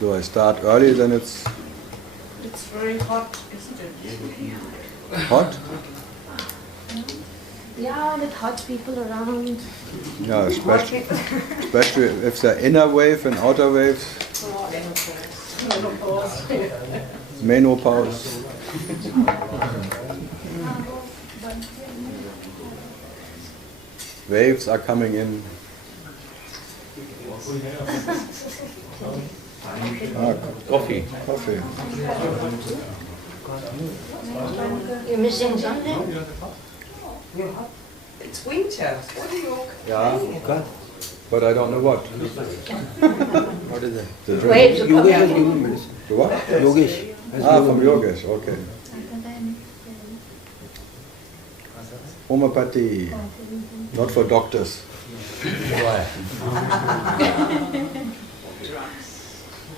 Do I start early, then it's... It's very hot, isn't it? Hot? Yeah, with hot people around. Yeah, especially if there are inner wave and outer waves. Menopause. Waves are coming in. Coffee. Coffee. You're missing something? It's winter. What are you all Yeah, complaining? but I don't know what. What is that? The drink. Waves are Yogish coming. and human medicine. The what? Yogish. From Yogesh, okay. Homeopathy, not for doctors. Why?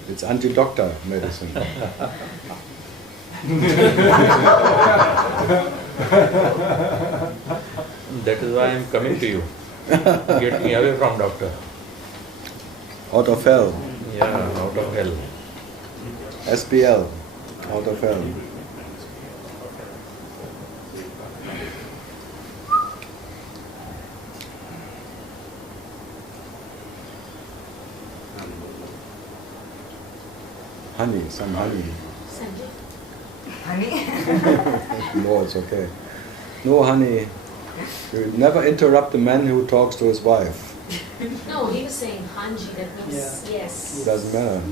It's anti-doctor medicine. That is why I am coming to you. Get me away from doctor. Out of hell. Yeah, out of hell. SPL, out of hell. Honey, some honey. Honey? No, it's okay. No honey. You never interrupt the man who talks to his wife. No, he was saying Hanji, that means yes. Doesn't matter.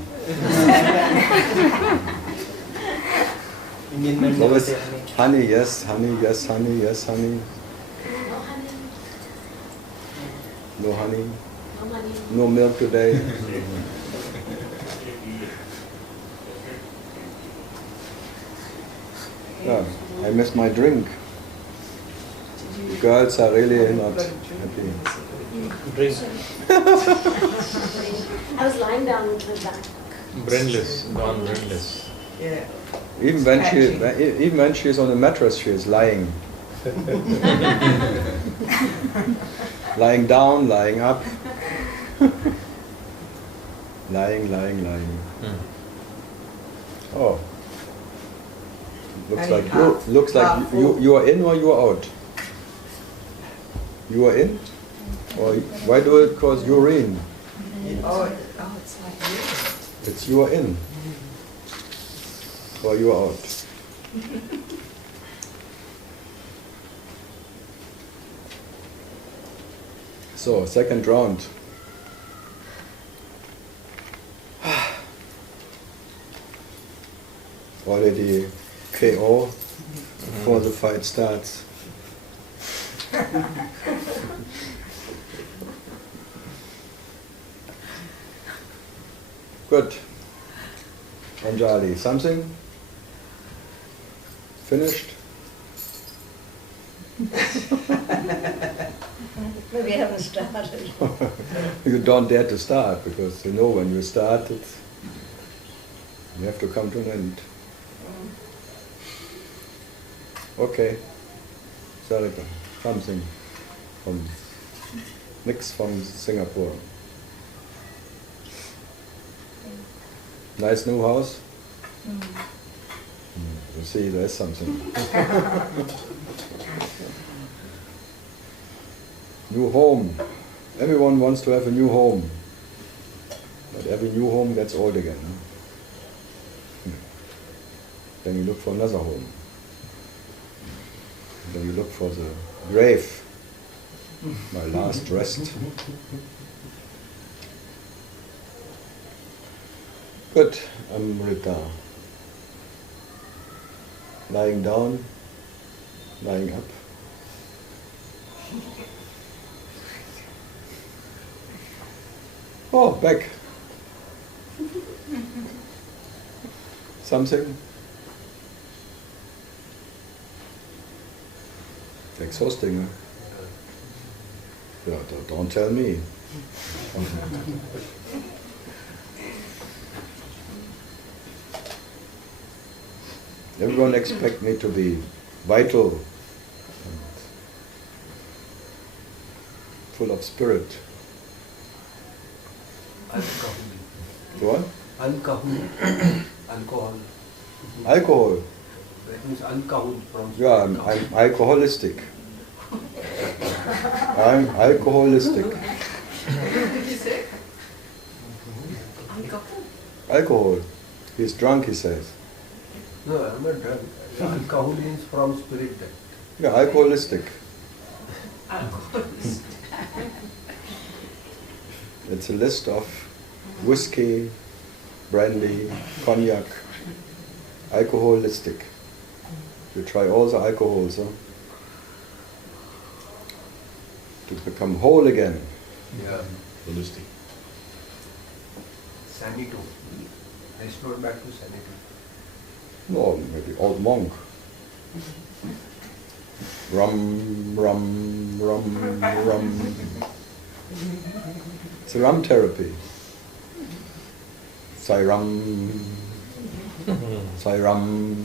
Indian men So never it's say honey. honey, yes, honey, yes, honey, yes, honey. No honey, No honey. no money. No milk today. Yeah, I miss my drink. The girls are really not happy. Drink. I was lying down with my back. Brainless. Gone brainless. Yeah. Even when she's on the mattress, she is lying. Lying down, lying up. Lying. Oh. Looks like you are in or you are out. You are in? Or why do it cause urine? Oh, it's like this. It's you are in. Or you are out. So, second round. Already KO before the fight starts. Good. Anjali, something? Finished? Maybe I haven't started. You don't dare to start because you know when you start it, you have to come to an end. Okay. Sarika, something from mix from Singapore. Nice new house? You see, there's something. New home. Everyone wants to have a new home. But every new home gets old again. Then you look for another home. Then you look for the grave. My last rest. Good, Amrita. Lying down, lying up. Oh, back. Something? Exhausting, huh? Yeah, don't tell me. Everyone expects me to be vital and full of spirit. I have coffee. What? Alcohol. Alcohol. That means alcohol from. Yeah, I'm alcoholistic. I'm alcoholistic. What did you say? Alcohol. Alcohol. He's drunk, he says. No, I'm not drunk. Alcohol is from spirit. Yeah, alcoholistic. Alcoholist. It's a list of whiskey, brandy, cognac, alcoholistic. You try all the alcohols, huh? To become whole again. Yeah. Holistic. Sanity. Restore back to sanity. No, maybe old monk. Rum, rum, rum, rum. It's a rum therapy. Sai rum, sai rum.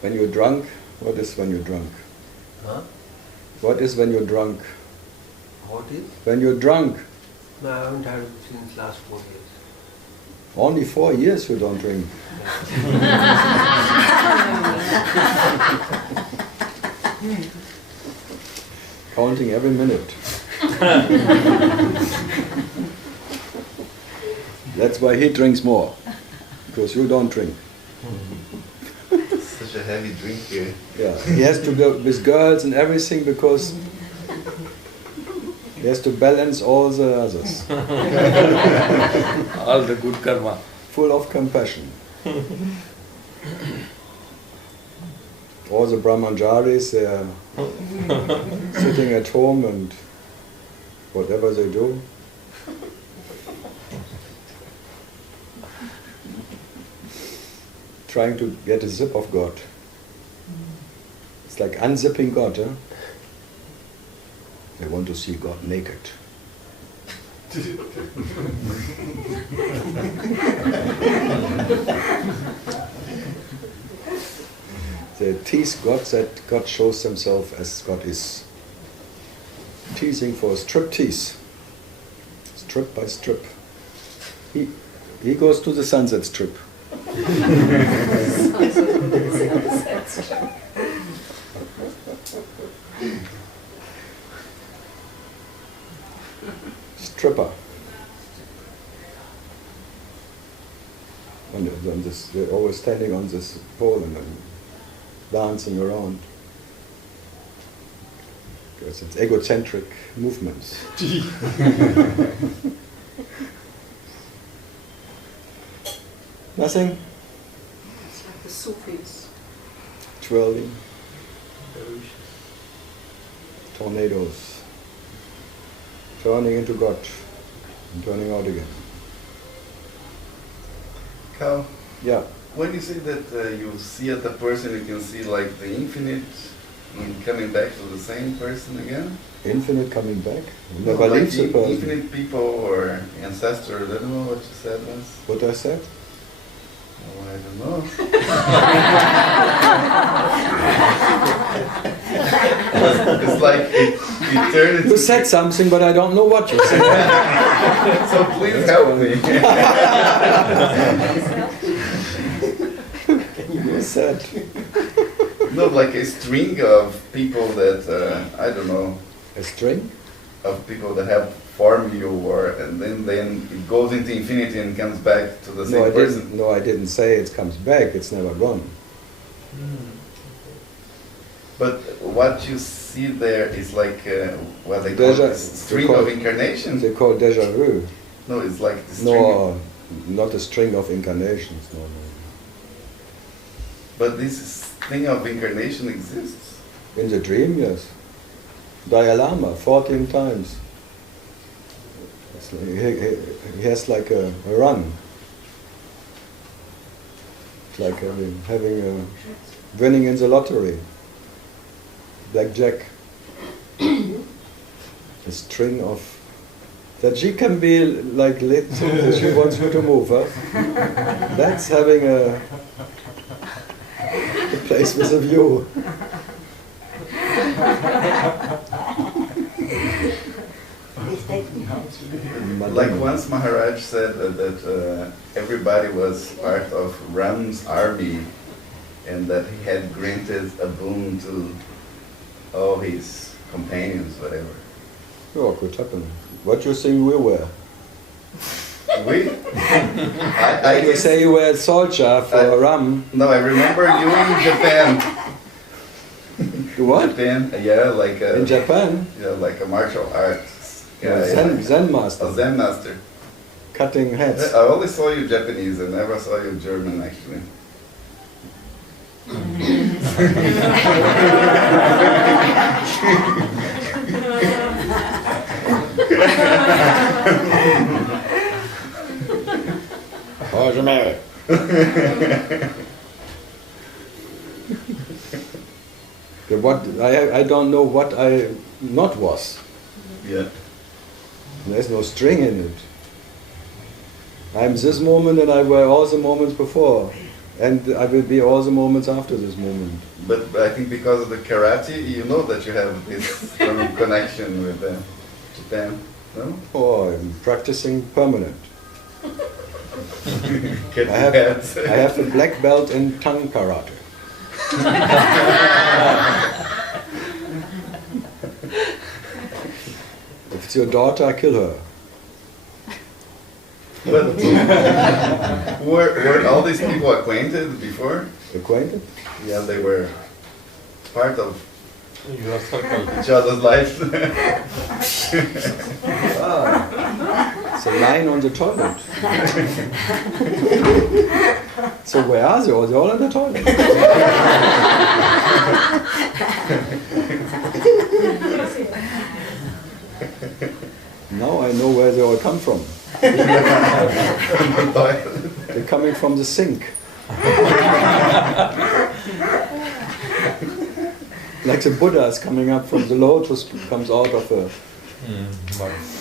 When you're drunk, what is when you're drunk? Huh? What is when you're drunk? What is? When you're drunk, No, I haven't had it since last 4 years. only 4 years you don't drink. Counting every minute. That's why he drinks more, because you don't drink. Such a heavy drink here. Yeah, he has to go with girls and everything because he has to balance all the others. All the good karma. Full of compassion. All the brahmacharis, they are sitting at home and whatever they do. Trying to get a zip of God. It's like unzipping God, huh? They want to see God naked. They tease God that God shows himself as God is. Teasing for striptease. Strip by strip. He goes to the Sunset Strip. Stripper. And they're always standing on this pole and dancing around. Because it's egocentric movements. Nothing? It's like the Sufis. Twirling. Tornadoes. Turning into God and turning out again. Carl, Yeah. when you say that you see at the person, you can see like the infinite coming back to the same person again? Infinite coming back. No, Never like leaves the person. infinite people or ancestors, I don't know what you said once. What I said? Oh, I don't know. It's like eternity. You said something, but I don't know what you said. So please help me. You said. No, like a string of people that, I don't know, A string? of people that have formed you, and then it goes into infinity and comes back to the same person. No, I didn't say it comes back. It's never gone. But what you see there is like what they call a string of incarnations. They call déjà vu. No, it's like the string. No, not a string of incarnations. No. But this thing of incarnation exists. In the dream, yes. Dalai Lama, 14 times. It's like, he has like a run. It's like having winning in the lottery. Blackjack. A string of... That she can be like lit, that she wants you to move, huh? That's having a place with a view. Like once Maharaj said that everybody was part of Ram's army and that he had granted a boon to all his companions, whatever. Oh, could happen. What you think we were? We? I you say you were a soldier for Ram. No, I remember you in Japan. What? Japan, yeah, like a, In Japan? yeah, like a martial arts guy, Zen master. a Zen master. Cutting heads. I only saw you Japanese. I never saw you German, actually. What I don't know what I not was. Yeah. There's no string in it. I'm this moment and I were all the moments before. And I will be all the moments after this moment. But I think because of the karate, you know that you have this strong connection with Japan, no? Oh, I'm practicing permanent. Get I have, heads. I have a black belt in tongue karate. If it's your daughter, kill her. But were all these people acquainted before? Acquainted? Yeah, they were part of Your circle. each other's lives. Ah, it's a line on the toilet. So where are they all? They're all on the toilet. Now I know where they all come from. They're coming from the sink. Like the Buddha is coming up from the lotus, comes out of the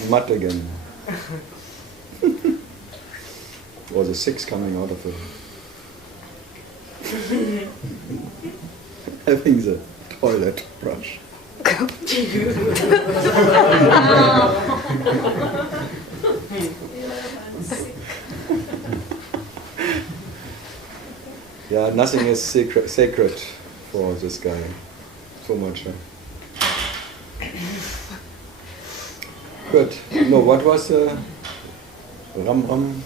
mud again. Or the six coming out of the... having the toilet brush. Yeah, nothing is sacred for this guy. So much. Good. No, what was Ram?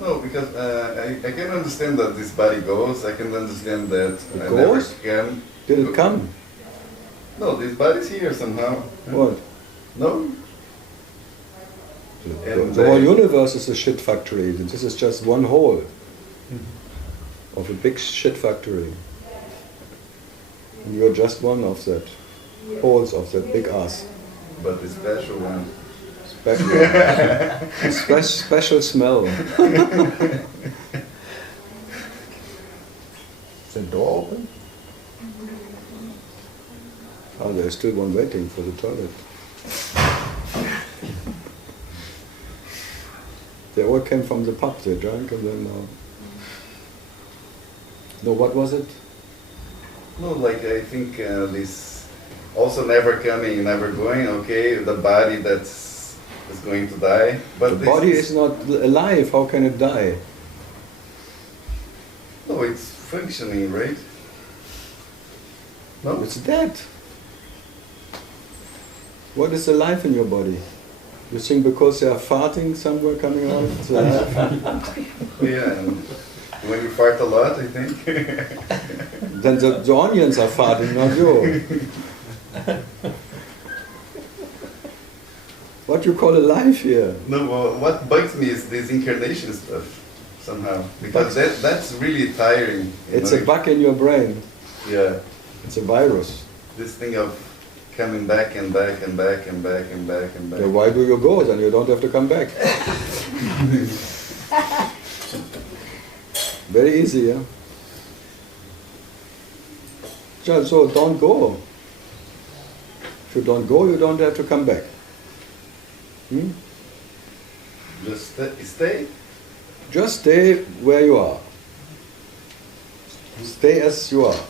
No, because I can understand that this body goes. I can understand that It I goes? never can. Did it come? No, this body's here somehow. What? No? The whole universe is a shit factory. This is just one hole of a big shit factory. And you're just one of that holes of that big ass. But the special one. Special smell. Is the door open? Oh, there's still one waiting for the toilet. They all came from the pub, they drank and then... No, what was it? No, like I think this also never coming, never going. Okay, the body that's is going to die, but The this body is not alive, how can it die? no, it's functioning, right? No, It's dead. What is alive in your body? You think because they are farting somewhere coming out? It's alive? yeah. And when you fart a lot, I think. Then the onions are farting, not you. What you call alive here? No, well, what bugs me is this incarnation stuff somehow, because that's really tiring. you It's know? a bug in your brain. Yeah, It's a virus. this thing of coming back and back and back and back and back and back. Then why do you go? Then you don't have to come back. Very easy, yeah? So don't go. If you don't go, you don't have to come back. Just stay. Just stay where you are. Stay as you are.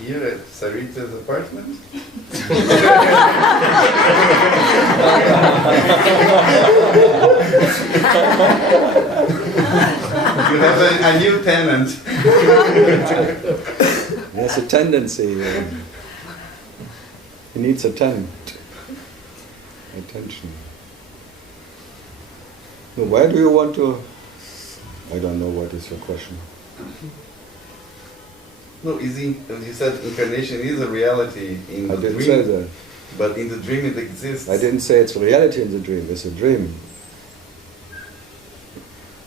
Here at Sarita's apartment? You have a new tenant. There's a tendency. He needs attention. So where do you want to? I don't know what is your question. No, you said incarnation is a reality in I the didn't dream, say that. but in the dream it exists. I didn't say it's a reality in the dream. It's a dream.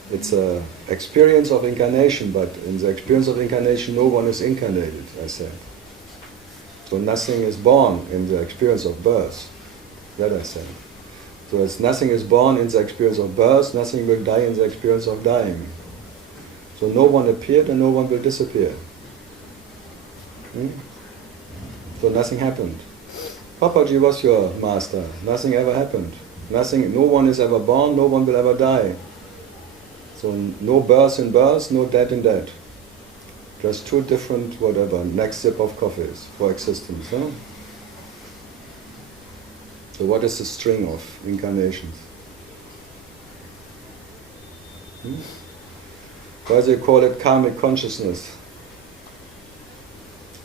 It's an experience of incarnation, but in the experience of incarnation, no one is incarnated, I said. So nothing is born in the experience of birth. That I said. So as nothing is born in the experience of birth, nothing will die in the experience of dying. So no one appeared and no one will disappear. So nothing happened. Papaji was your master. Nothing ever happened. Nothing. No one is ever born. No one will ever die. So no birth in birth, no death in death. Just two different whatever. Next sip of coffees for existence. No? So what is the string of incarnations? Why do you call it karmic consciousness?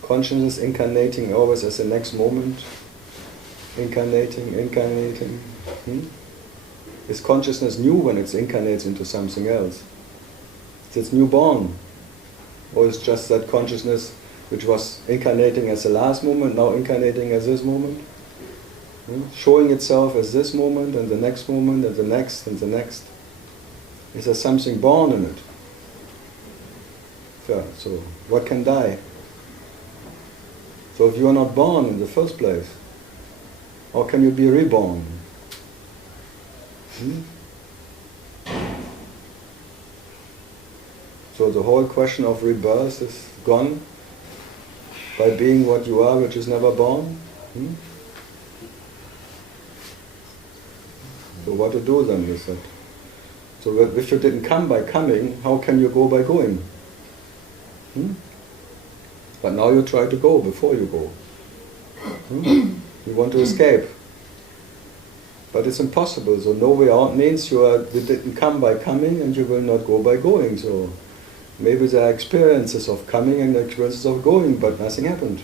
Consciousness incarnating always as the next moment. Incarnating. Is consciousness new when it incarnates into something else? Is it newborn? Or is just that consciousness which was incarnating as the last moment, now incarnating as this moment? Showing itself as this moment, and the next moment, and the next, and the next. Is there something born in it? Yeah, so what can die? So if you are not born in the first place, how can you be reborn? So the whole question of rebirth is gone by being what you are, which is never born. So what to do then with that? So if you didn't come by coming, how can you go by going? But now you try to go before you go. You want to escape. But it's impossible. So no way out means you didn't come by coming and you will not go by going. So maybe there are experiences of coming and experiences of going, but nothing happened.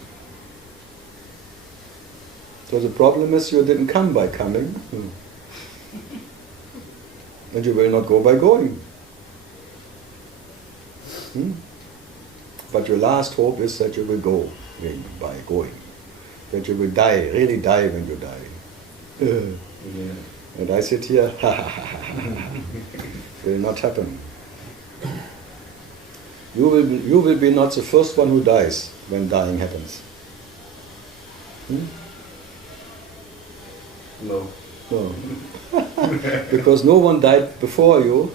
So the problem is you didn't come by coming. And you will not go by going. But your last hope is that you will go by going. That you will die, really die when you die. And I sit here, will not happen. You will be not the first one who dies when dying happens. No. No. Because no one died before you,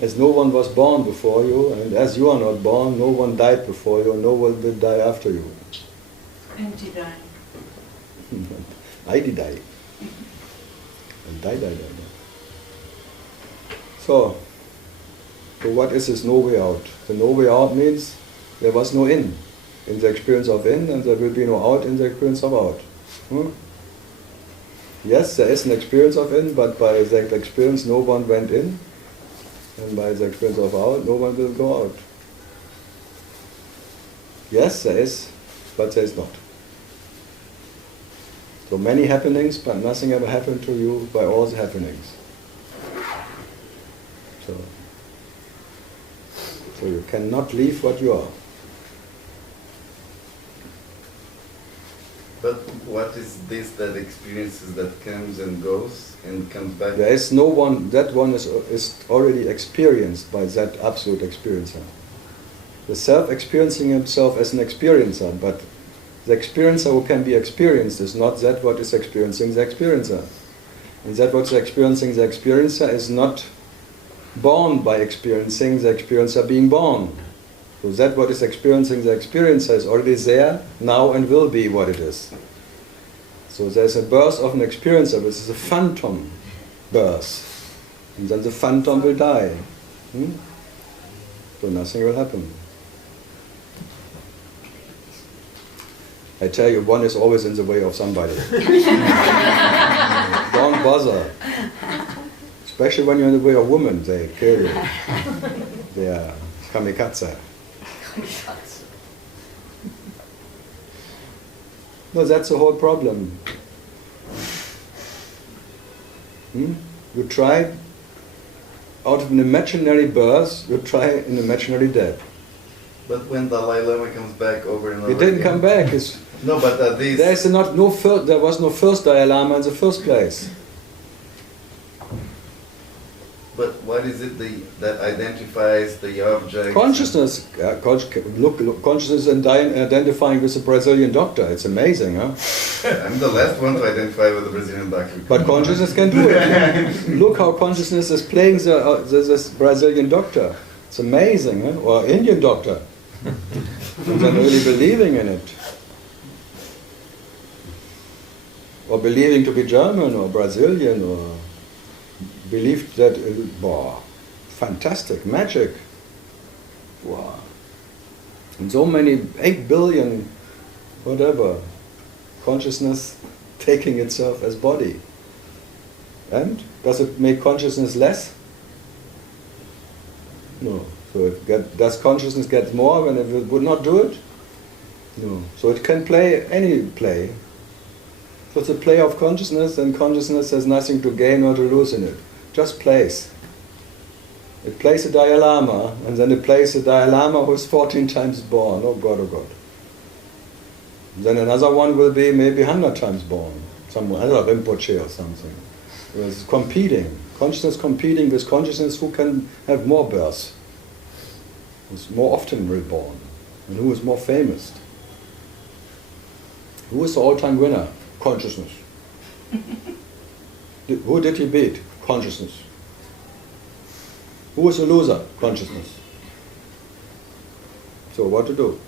as no one was born before you, and as you are not born, no one died before you, and no one will die after you. Anti-dying. I did die. And die. So what is this no way out? The no way out means there was no in the experience of in, and there will be no out in the experience of out. Yes, there is an experience of in, but by the experience no one went in, and by the experience of out, no one will go out. Yes, there is, but there is not. So many happenings, but nothing ever happened to you by all the happenings. So you cannot leave what you are. But what is this that experiences that comes and goes and comes back? There is no one, that one is already experienced by that absolute experiencer. The self experiencing himself as an experiencer, but the experiencer who can be experienced is not that what is experiencing the experiencer. And that what is experiencing the experiencer is not born by experiencing the experiencer being born. So that what is experiencing the experiencer is already there, now and will be what it is. So there's a birth of an experiencer, which is a phantom birth. And then the phantom will die. So nothing will happen. I tell you, one is always in the way of somebody. Don't bother. Especially when you're in the way of women, they kill you. They are kamikaze. No, that's the whole problem. You try out of an imaginary birth, you try an imaginary death. But when Dalai Lama comes back over and over He didn't again- come back. It's, No, but these... there was no first Dalai Lama in the first place. But what is it that identifies the object? Consciousness, consciousness and identifying with the Brazilian doctor. It's amazing, huh? I'm the last one to identify with the Brazilian doctor. But consciousness can do it. Look how consciousness is playing this Brazilian doctor. It's amazing, huh? Or Indian doctor. And then really believing in it. Or believing to be German or Brazilian or believed that, wow, fantastic, magic. Wow. And so many, 8 billion, whatever, consciousness taking itself as body. And does it make consciousness less? No. So does consciousness get more when it would not do it? No. So it can play any play. So it's a play of consciousness, and consciousness has nothing to gain or to lose in it. Just plays. It plays a Dalai Lama, and then it plays a Dalai Lama who's 14 times born. Oh God, oh God. Then another one will be maybe 100 times born. Some other Rinpoche or something. It's competing. Consciousness competing with consciousness who can have more births. Who's more often reborn. And who is more famous. Who is the all-time winner? Consciousness. Who did he beat? Consciousness. Who was a loser? Consciousness. So what to do?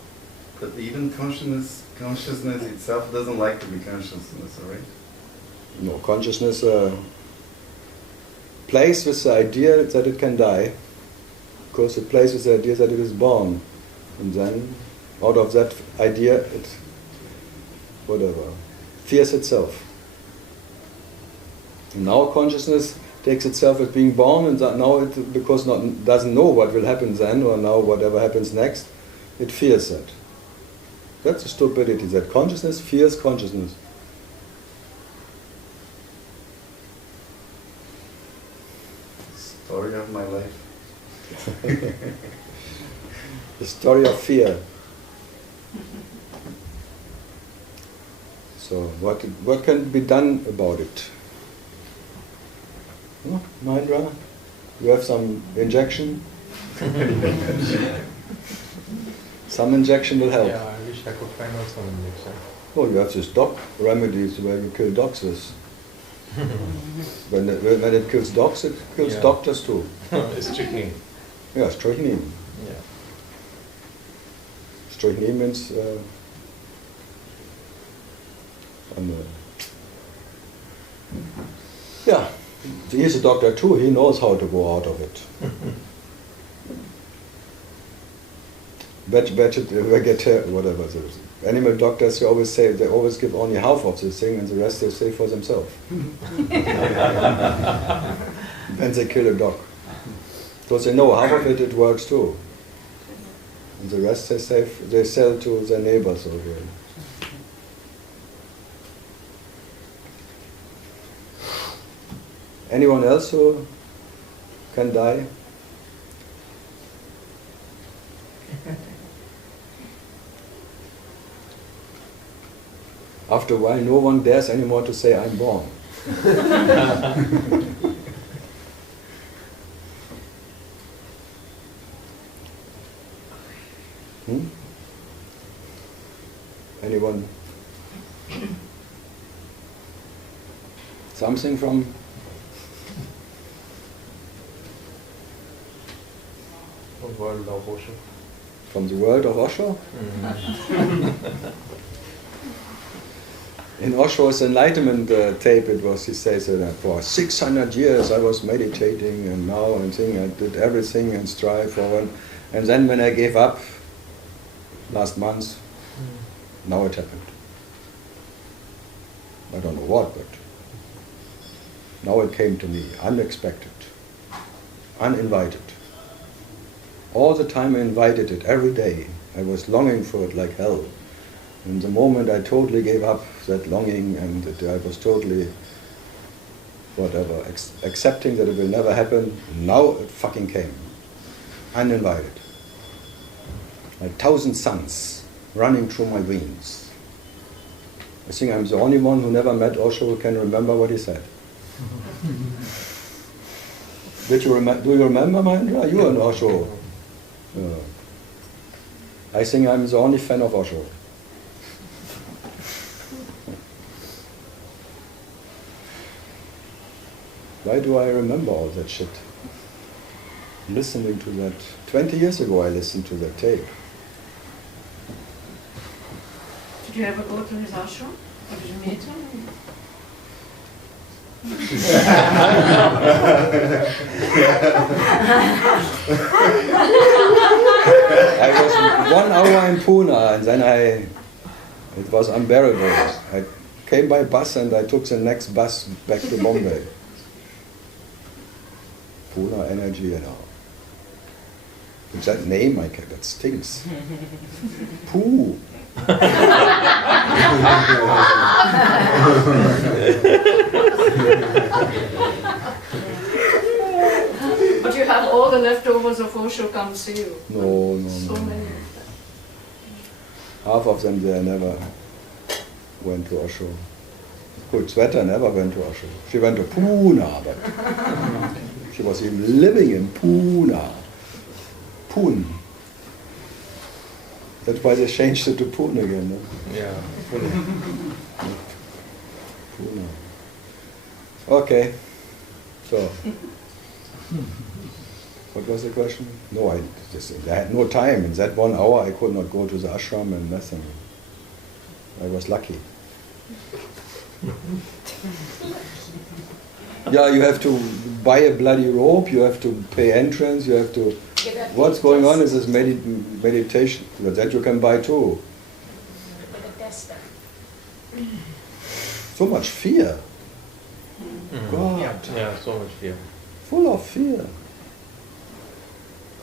But even consciousness itself doesn't like to be consciousness, right? No, consciousness plays with the idea that it can die, because it plays with the idea that it is born. And then, out of that idea, it, whatever, fears itself. And now consciousness takes itself as being born, and that now it, because doesn't know what will happen then, or now whatever happens next, it fears that. That's the stupidity, that consciousness fears consciousness. Story of my life. The story of fear. So what can be done about it? Oh, Mahendra, you have some injection? Some injection will help. Yeah, I wish I could find out some injection. Oh, you have this dog remedies where you kill dogs with. When it kills dogs, it kills doctors too. Strychnine. Yeah, strychnine. Yeah. Strychnine means yeah, he's a doctor too, he knows how to go out of it. Vegetarian, whatever it is. Animal doctors, they always say, they always give only half of this thing and the rest they save for themselves. When they kill a dog. Because they know half of it works too. And the rest they sell to their neighbors over here. Anyone else who can die? After a while, no one dares anymore to say, I'm born. Anyone? Something from? The world of Osho. From the world of Osho? In Osho's enlightenment tape, it was, he says that for 600 years I was meditating and now and thing, I did everything and strive for one. And then when I gave up last month, now it happened. I don't know what, but now it came to me, unexpected, uninvited. All the time I invited it, every day. I was longing for it like hell. And the moment I totally gave up that longing and that I was totally, whatever, accepting that it will never happen, now it fucking came. Uninvited. Like 1,000 suns running through my veins. I think I'm the only one who never met Osho who can remember what he said. Do you remember, Mahendra? You and Osho. I think I'm the only fan of Osho. Why do I remember all that shit? Listening to that. 20 years ago I listened to that tape. Did you ever go to his ashram? Or did you meet him? I was 1 hour in Pune and then it was unbearable. I came by bus and I took the next bus back to Mumbai. Pune Energy, you know. It's that name I kept, that stinks. Poo. But you have all the leftovers of Osho come see you. No. So many. Half of them there never went to Osho. Good Sweater never went to Osho. She went to Pune, but she was even living in Pune. Pune. That's why they changed it to Pune again. No? Yeah, Pune. Pune. Okay. So, what was the question? No, I had no time. In that 1 hour I could not go to the ashram and nothing. I was lucky. Yeah, you have to buy a bloody robe, you have to pay entrance, you have to... What's going on is this meditation, but that you can buy too. So much fear. God. Yeah, so much fear. Full of fear.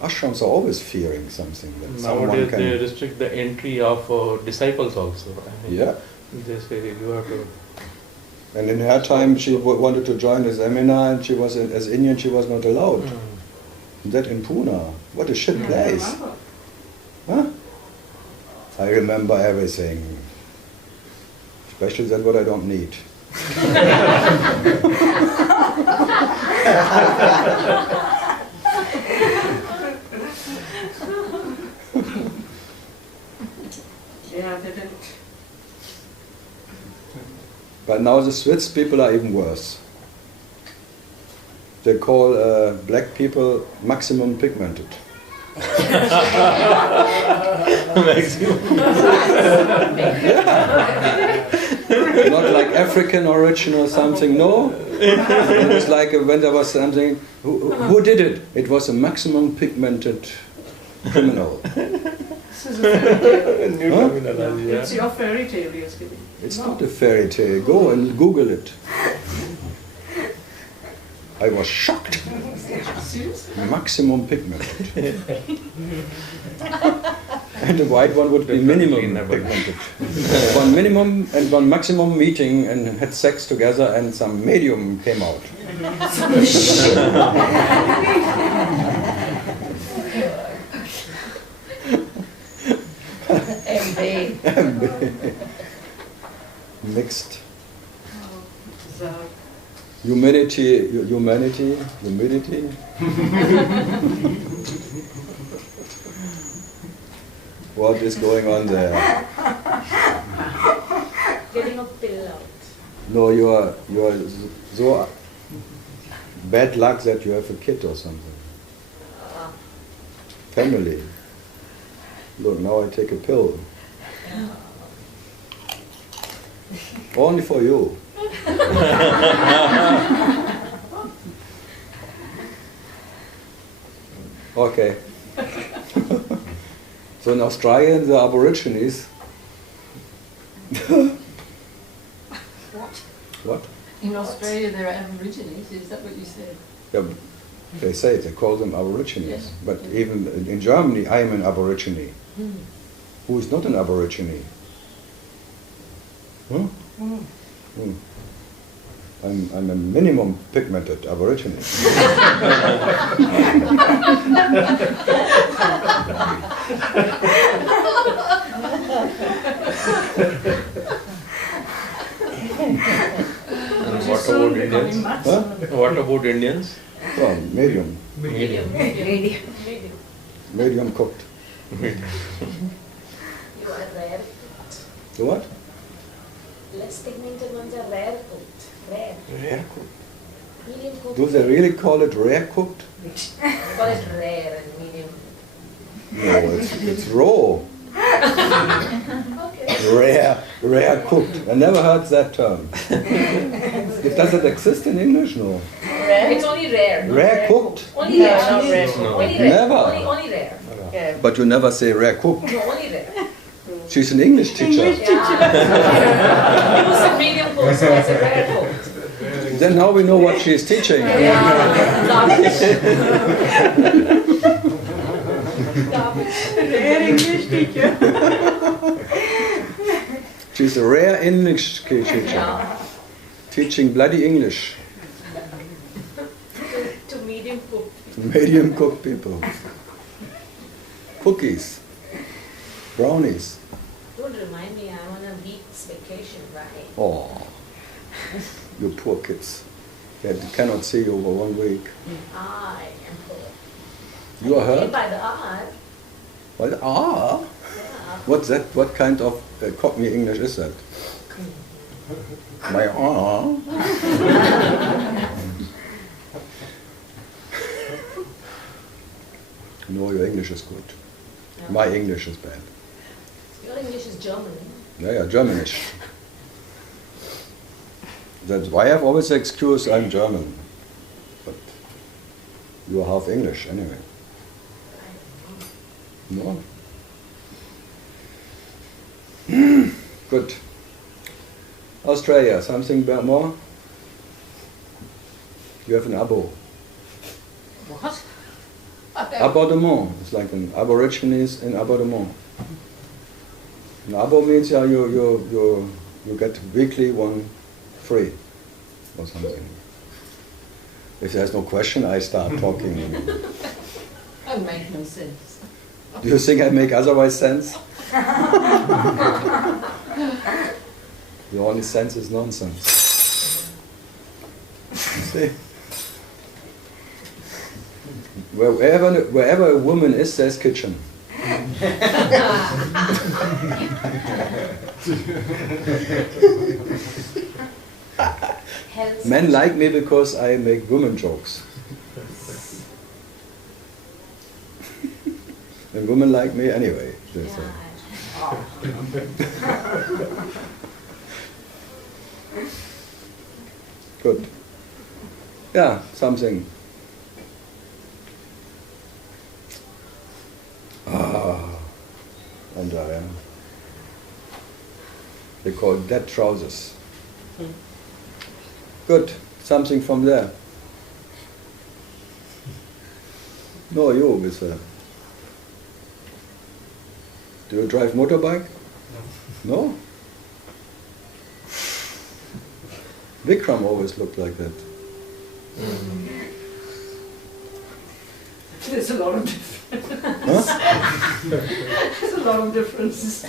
Ashrams are always fearing something. That someone Nowadays can... they restrict the entry of disciples also. I mean, Yeah. They say you have to... And in her time she wanted to join the seminar and she was, as Indian, she was not allowed. That in Pune. What a shit place. Huh? I remember everything. Especially that what I don't need. Yeah, they didn't. But now the Swiss people are even worse. They call black people maximum pigmented. Not like African origin or something, no. It was like when there was something, who did it? It was a maximum pigmented criminal. This is a fairy tale. Huh? It's your fairy tale you're giving. It's not a fairy tale. Go and Google it. I was shocked. Seriously? Maximum pigmented. And the white one would be minimum pigmented. One minimum and one maximum meeting and had sex together and some medium came out. MB. Mixed. So, Humidity. What is going on there? Getting a pill out. No, you are so bad luck that you have a kid or something. Family. Look, now I take a pill. Only for you. Okay. So in Australia, the Aborigines, What? What? In Australia there are Aborigines, is that what you said? Yeah, they say it, they call them Aborigines. Yes. But even in Germany, I am an Aborigine. Mm. Who is not an Aborigine? Hmm? Mm. Hmm. I'm a minimum pigmented Aborigine. And what about Indians? Huh? What about Indians? Well, medium. Medium. Medium. Medium cooked. You are rare. The what? Less pigmented ones are rare cooked. Rare. Rare cooked. Medium cooked. Do they really call it rare cooked? They call it rare and medium. No, it's raw. Okay. Rare cooked. I never heard that term. Does it exist in English? No. Rare? It's only rare. not Rare cooked? Only rare. not rare. No. Only rare. Never. Only rare. Yeah. But you never say rare cooked. No, only rare. She's an English teacher. Yeah. You said medium cooked, so I said rare cooked. Then now we know what she is teaching. Yeah. Garbage. Rare English teacher. She's a rare English teacher. Yeah. Teaching bloody English To medium cooked. to medium cooked people. Cookies. Brownies. Don't remind me, I'm on a week's vacation, right? Oh, you poor kids. They cannot see you over 1 week. I am poor. You are Paid hurt? by the hour. What? Ah? Yeah. What's that? What kind of Cockney English is that? My No, your English is good. Yeah. My English is bad. Your English is German. Yeah, Germanish. That's why I've always the excuse I'm German. But you are half English anyway. No? Good. Australia, something about more? You have an abo. What? Abonnement. It's like an Aborigines in abonnement. An abo means you get weekly one free or something. If there's no question, I start talking. That makes no sense. Do you think I make otherwise sense? The only sense is nonsense. See? Wherever a woman is, there's kitchen. Hence, Men like me because I make women jokes. And women like me anyway. they say. Good. Yeah, something. And they call it dead trousers. Good. Something from there. No, you with Do you drive motorbike? No? Vikram always looked like that. There's a lot of difference. Huh? There's a lot of differences.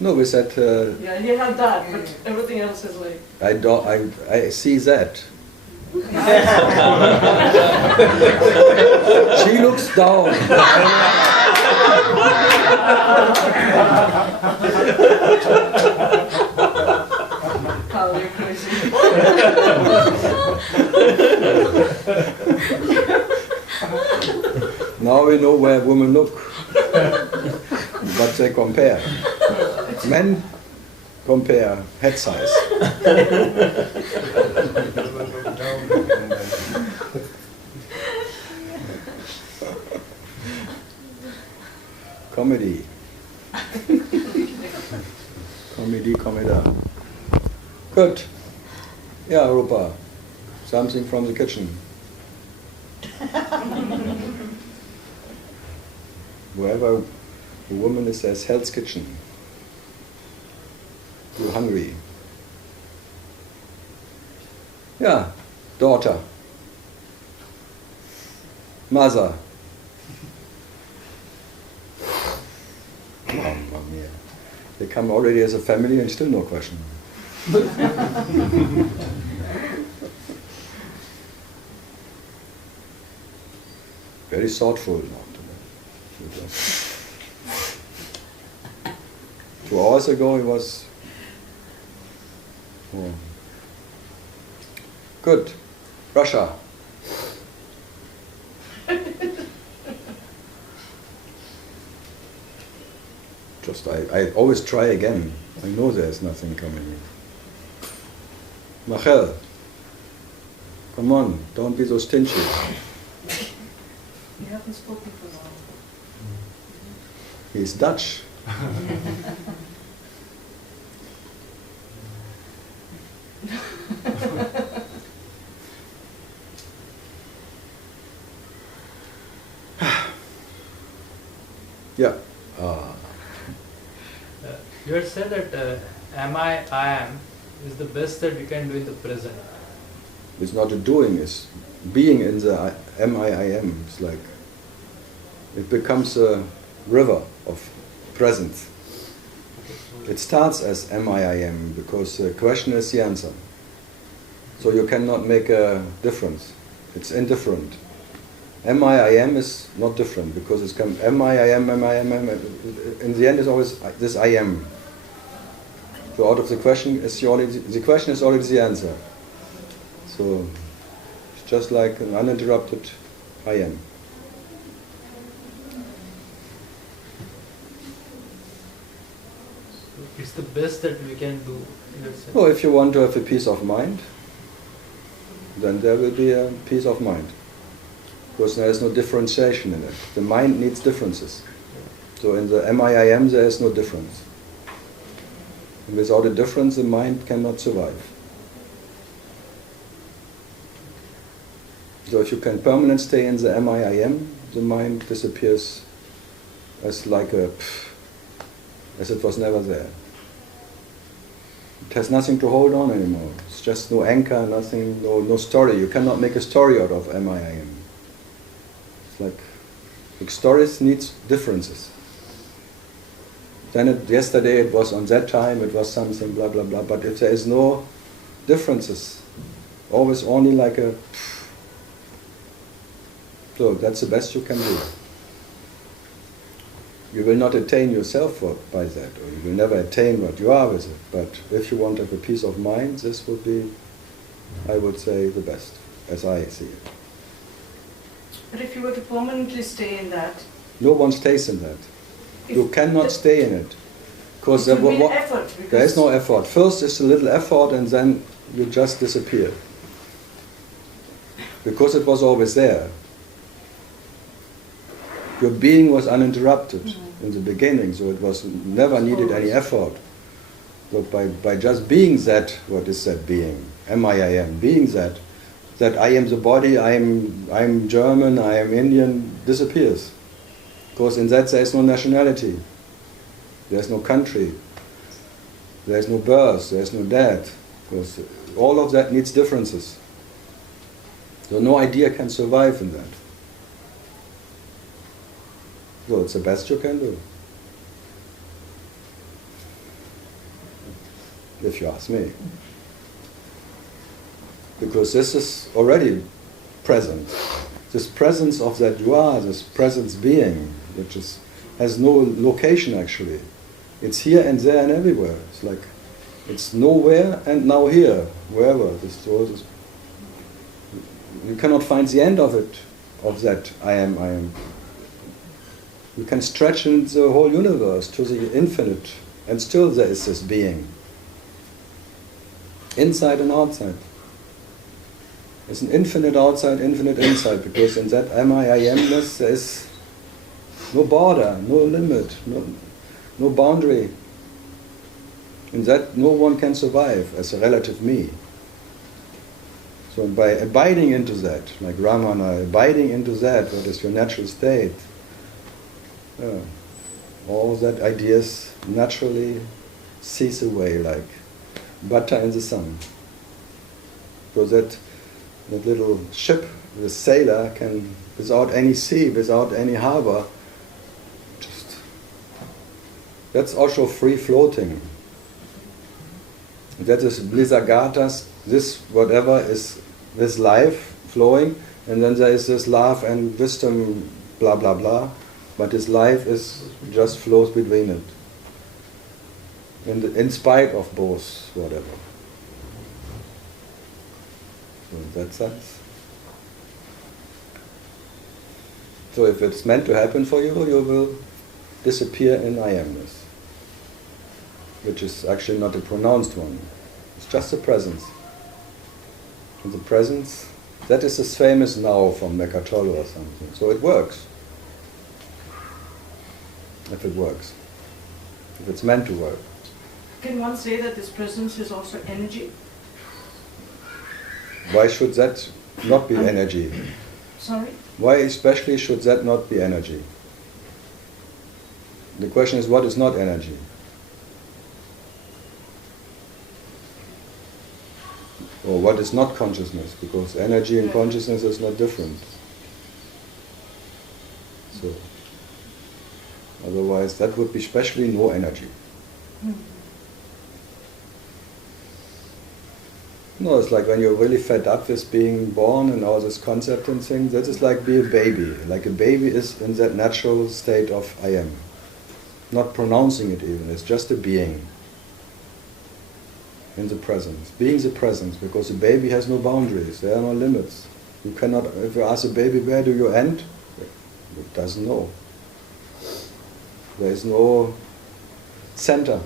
No, with that. Yeah, he had that, but everything else is like. I see that. She looks down. Carl, you're crazy. Now we know where women look. But they compare. Men compare head size. Comedy. Comedy. Good. Yeah, Rupa. Something from the kitchen. Wherever a woman is, there's Hell's Kitchen. You're hungry. Yeah, daughter. Mother. Mamma mia. They come already as a family and still no question. Very thoughtful now. 2 hours ago it was good. Russia. Just I always try again. I know there's nothing coming. Michael, come on, don't be so stingy. You haven't spoken for long. He's Dutch. Yeah. You had said that am I am is the best that we can do in the present. It's not a doing, it's being in the am. It's like, it becomes a river of presence. It starts as am because the question is the answer. So you cannot make a difference. It's indifferent. am is not different because it's come am. In the end, it's always this I am. So out of the question is the question is already the answer. So it's just like an uninterrupted I am. So it's the best that we can do in that sense. No, if you want to have a peace of mind, then there will be a peace of mind. Because there is no differentiation in it. The mind needs differences. So in the am there is no difference. And without a difference, the mind cannot survive. So if you can permanently stay in the am, the mind disappears as like as it was never there. It has nothing to hold on anymore. It's just no anchor, nothing, no story. You cannot make a story out of am. It's like stories needs differences. Then yesterday it was on that time, it was something, blah, blah, blah. But if there is no differences, always only like a... So that's the best you can do. You will not attain yourself by that, or you will never attain what you are with it. But if you want to have a peace of mind, this would be, I would say, the best, as I see it. But if you were to permanently stay in that, No one stays in that. You cannot stay in it. Because it would be an effort. There is no effort. First it's a little effort and then you just disappear. Because it was always there. Your being was uninterrupted in the beginning, so it was never needed any effort. But by just being that, what is that being? am, being that I am the body, I am German, I am Indian, disappears. Because in that there is no nationality, there is no country, there is no birth, there is no death. Because all of that needs differences. So no idea can survive in that. So it's the best you can do. If you ask me. Because this is already present. This presence of that you are, this presence being, which has no location actually. It's here and there and everywhere. It's like, it's nowhere and now here, wherever. You cannot find the end of it, of that I am. You can stretch in the whole universe to the infinite, and still there is this being. Inside and outside. There's an infinite outside, infinite inside, because in that I-amness there is no border, no limit, no boundary. In that no one can survive as a relative me. So by abiding into that, like Ramana, abiding into that, what is your natural state, all that ideas naturally cease away like butter in the sun. So that little ship, the sailor, can, without any sea, without any harbor, just, that's also free floating. That is Blizzagatas, this whatever is this life flowing, and then there is this love and wisdom, blah blah blah, but this life is just flows between it. In spite of both, whatever. So in that sense. So if it's meant to happen for you, you will disappear in I amness, which is actually not a pronounced one. It's just the presence. And the presence, that is as famous now from Mechatolo or something. So it works. If it works. If it's meant to work. Can one say that this presence is also energy? Why should that not be energy? Sorry? Why especially should that not be energy? The question is, what is not energy? Or what is not consciousness? Because energy and consciousness is not different. So, otherwise that would be especially no energy. No, it's like when you're really fed up with being born and all this concept and things, that is like being a baby. Like a baby is in that natural state of I am. Not pronouncing it even, it's just a being. In the presence. Being the presence, because a baby has no boundaries, there are no limits. You cannot, if you ask a baby, where do you end? It doesn't know. There is no center.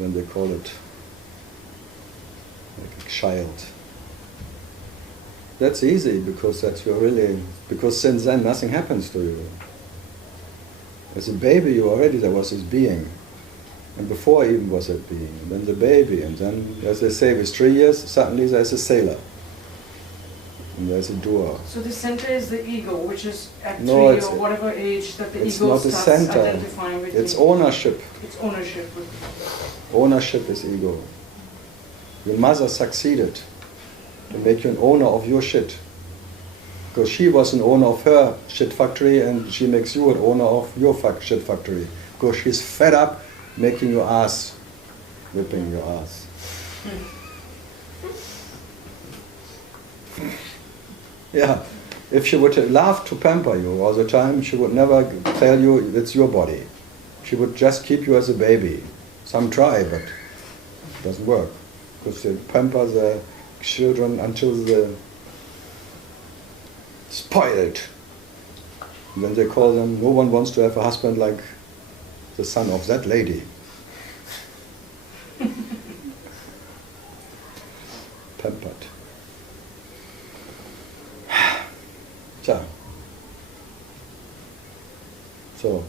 Then they call it like a child. That's easy because that's your really, because since then nothing happens to you. As a baby you already, there was this being. And before even was that being, and then the baby, and then, as they say, with 3 years, suddenly there's a sailor. And there's a doer. So the center is the ego, which is at No, 3 or whatever age that the it's ego not a starts center. identifying with It's the- ownership. It's ownership. Ownership is ego. Your mother succeeded to make you an owner of your shit. Because she was an owner of her shit factory and she makes you an owner of your shit factory. Because she's fed up making your ass, whipping your ass. Yeah, if she would love to pamper you all the time, she would never tell you it's your body. She would just keep you as a baby. Some try, but it doesn't work. Because they pamper the children until they're spoiled. And then they call them, no one wants to have a husband like the son of that lady. Pampered. Tja. So.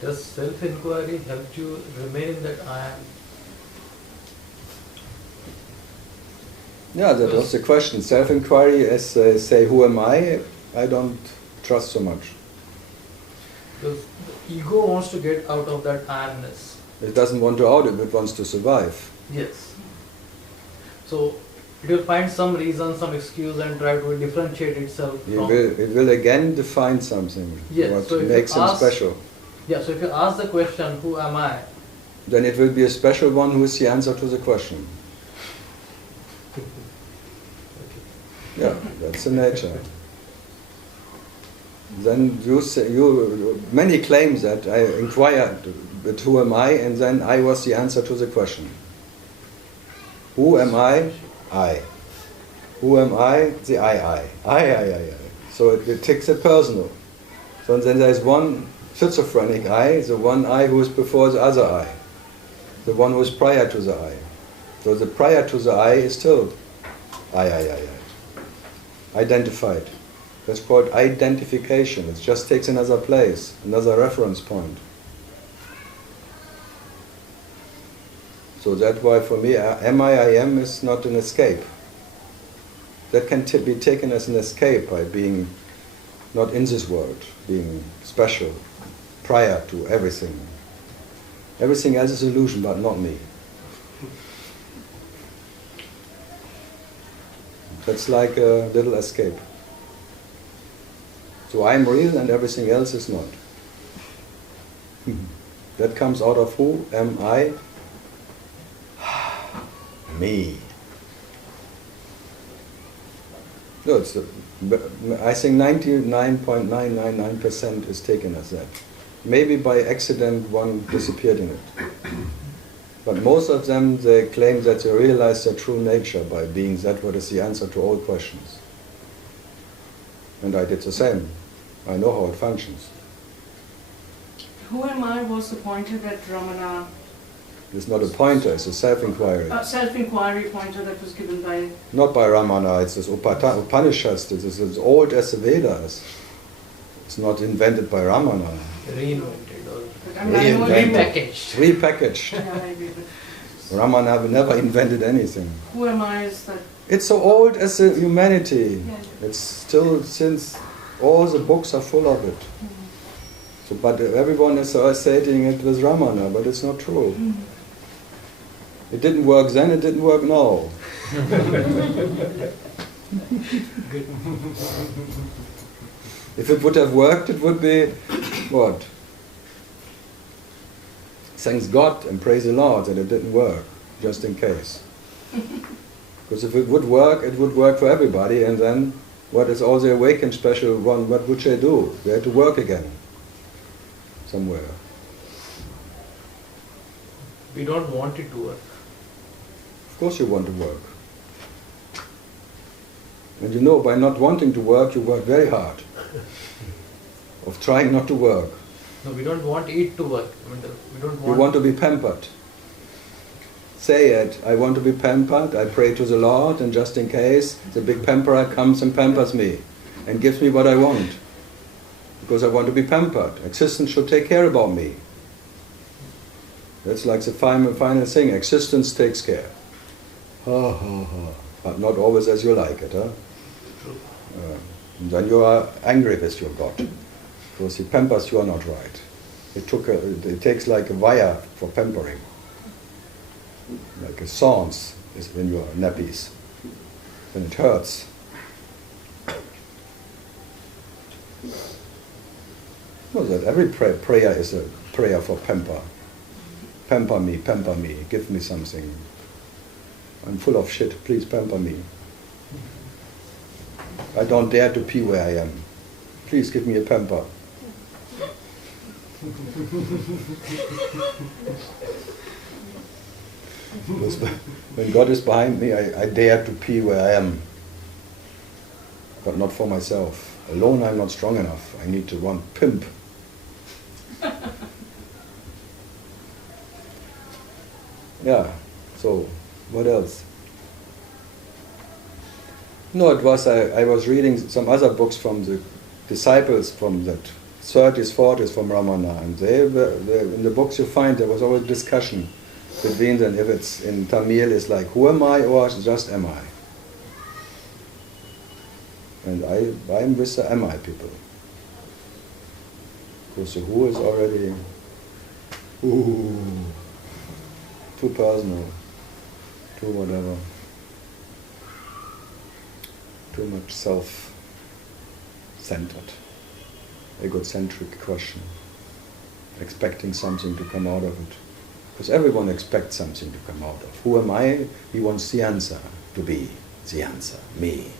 Does self-inquiry help you remain in that I am? Yeah, that was the question. Self-inquiry, as say, who am I don't trust so much. Because the ego wants to get out of that I amness. It doesn't want to out it wants to survive. Yes. So it will find some reason, some excuse and try to differentiate itself from... It will again define something, Yes, what so if makes you him ask- special. Yeah, so if you ask the question, who am I? Then it will be a special one who is the answer to the question. Yeah, that's the nature. Then many claim that I inquired, but who am I? And then I was the answer to the question. Who am I? I. Who am I? The I. I. So it takes it personal. So then there is one schizophrenic I, the one I who is before the other I. The one who is prior to the I. So the prior to the I is still I. Identified. That's called identification. It just takes another place, another reference point. So that's why for me, I am is not an escape. That can be taken as an escape by being not in this world, being special, prior to everything. Everything else is illusion, but not me. That's like a little escape. So I'm real and everything else is not. That comes out of who am I? Me. No, I think 99.999% is taken as that. Maybe by accident one disappeared in it. But most of them, they claim that they realize their true nature by being that what is the answer to all questions. And I did the same. I know how it functions. Who am I was the pointer that Ramana... It's not a pointer, it's a self-inquiry. Self-inquiry pointer that was given by... Not by Ramana, it's this Upanishads, it's as old as the Vedas. It's not invented by Ramana. Reinvented or Repackaged. Repackaged. Yeah, I agree with Ramana never invented anything. Who am I is that... It's so old as the humanity. Yeah. It's still, since all the books are full of it. So, but everyone is associating it with Ramana, but it's not true. It didn't work then, it didn't work now. If it would have worked, it would be what? Thanks God and praise the Lord that it didn't work, just in case. Because if it would work for everybody, and then what is all the awakened special one, what would they do? They had to work again, somewhere. We don't want it to work. Of course you want to work. And you know, by not wanting to work, you work very hard. Of trying not to work. No, we don't want it to work. I mean, we don't want... You want to be pampered. Say it, I want to be pampered, I pray to the Lord, and just in case, the big pamperer comes and pampers me, and gives me what I want. Because I want to be pampered. Existence should take care about me. That's like the final thing, existence takes care. Ha ha ha. But not always as you like it, huh? And then you are angry with your God. Because he pampers you are not right. It takes like a wire for pampering. Like a thorns is when you are nappies. Then it hurts. No, that every prayer is a prayer for pamper. Pamper me, give me something. I'm full of shit, please pamper me. I don't dare to pee where I am. Please give me a pamper. Because when God is behind me, I dare to pee where I am. But not for myself. Alone I'm not strong enough. I need to run pimp. Yeah, so what else? No, it was, I was reading some other books from the disciples from that 30s, 40s from Ramana, and they in the books you find there was always discussion between them, if it's in Tamil it's like, who am I or just am I? And I'm with the am I people. Because the who is already too personal, too whatever, too much self-centered, egocentric question, expecting something to come out of it. Because everyone expects something to come out of. Who am I? He wants the answer to be the answer, me.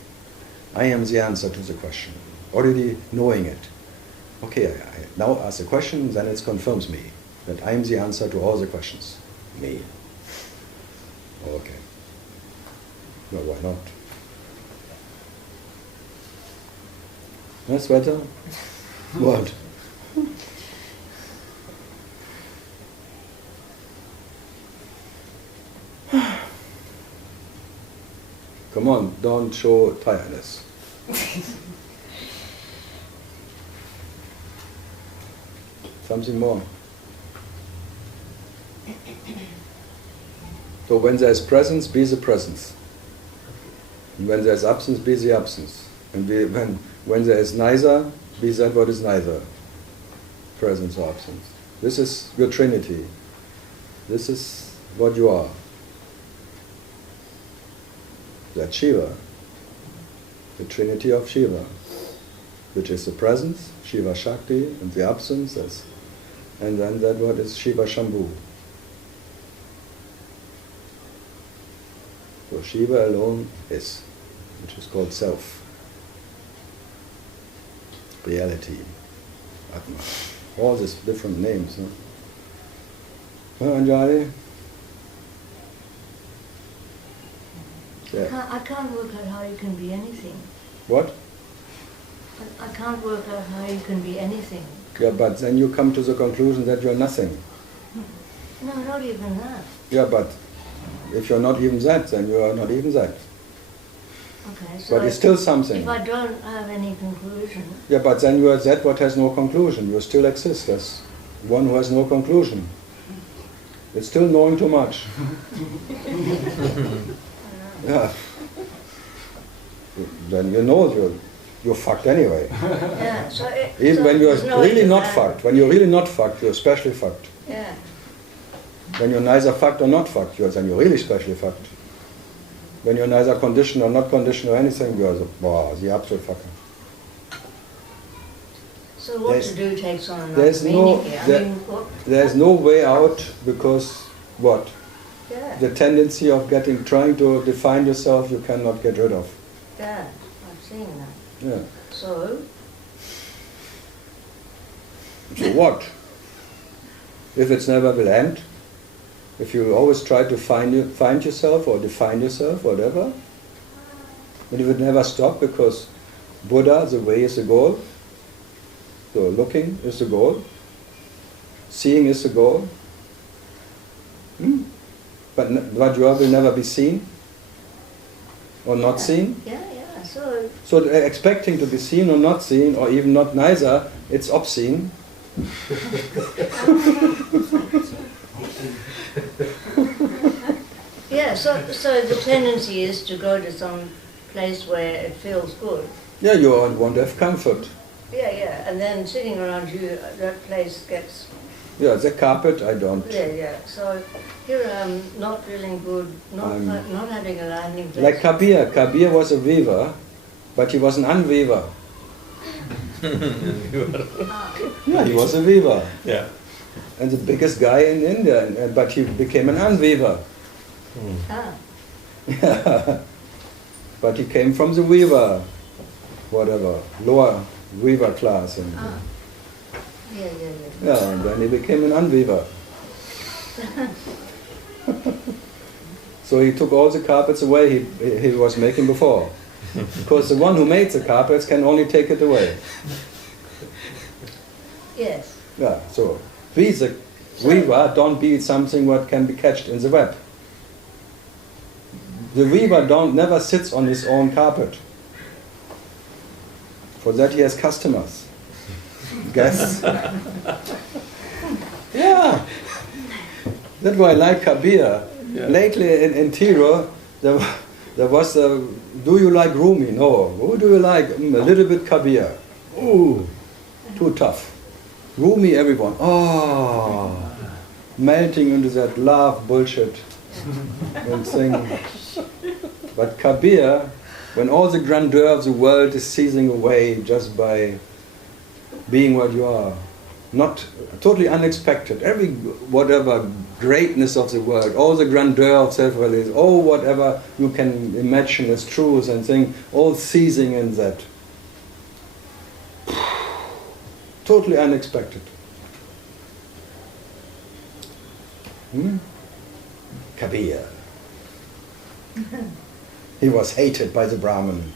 I am the answer to the question, already knowing it. Okay, I now ask a question, then it confirms me, that I am the answer to all the questions, me. Okay. Well, why not? That's better? What? Come on, don't show tiredness. something more. So when there is presence, be the presence. And when there is absence, be the absence. And when there is neither, be that what is neither. Presence or absence. This is your Trinity. This is what you are. That's Shiva. The Trinity of Shiva, which is the presence, Shiva Shakti, and the absence, and then that what is Shiva Shambhu. So Shiva alone is, which is called self. Reality, Atma. All these different names. No? Anjali? Yeah. I can't work out how you can be anything. What? I can't work out how you can be anything. Yeah, but then you come to the conclusion that you're nothing. No, not even that. Yeah, but if you're not even that, then you are not even that. Okay, so But it's still something. if I don't have any conclusion, Yeah, but then you are that what has no conclusion. You still exist as one who has no conclusion. It's still knowing too much. Yeah. Then you know you're fucked anyway. yeah. So Even so when you're there's no really even not that. fucked. When you're really not fucked, you're especially fucked. Yeah. When you're neither fucked or not fucked, then you're really specially fucked. When you're neither conditioned or not conditioned or anything, you're the absolute fucker. So what to do takes on another there's meaning no- here. there- I mean, what? There's no way out because what? Yeah. The tendency of trying to define yourself you cannot get rid of. Yeah. I've seen that. Yeah. So So what? If it's never will end, if you always try to find yourself or define yourself, whatever, then it would never stop because Buddha, the way is the goal. So looking is the goal. Seeing is the goal. But what you are will never be seen or not seen. yeah, yeah. So So expecting to be seen or not seen, or even not neither, it's obscene. yeah. So the tendency is to go to some place where it feels good. Yeah, you want to have comfort. Yeah, yeah. And then sitting around you, that place gets. Yeah, the carpet, I don't. Yeah, yeah. So here I'm not feeling good, not having a landing place. Like Kabir. Kabir was a weaver, but he was an unweaver. Yeah, he was a weaver. Yeah. And the biggest guy in India, but he became an unweaver. Ah, But he came from the weaver, whatever, lower weaver class. And, ah. Yeah, yeah, yeah. yeah, and then he became an unweaver. So he took all the carpets away he was making before. Because the one who made the carpets can only take it away. Yes. Yeah, so be the weaver, don't be something what can be catched in the web. The weaver never sits on his own carpet. For that he has customers, guests. Yeah, that's why I like Kabir. Yeah. Lately in Tiro, there was a, do you like Rumi? No. Who do you like? A little bit Kabir. Ooh, too tough. Rumi, everyone. Oh, melting into that love bullshit and thing. But Kabir, when all the grandeur of the world is ceasing away just by being what you are, not totally unexpected, whatever greatness of the world, all the grandeur of self-realization, all whatever you can imagine as truth and thing, all ceasing in that. Totally unexpected. Kabir. He was hated by the Brahmin.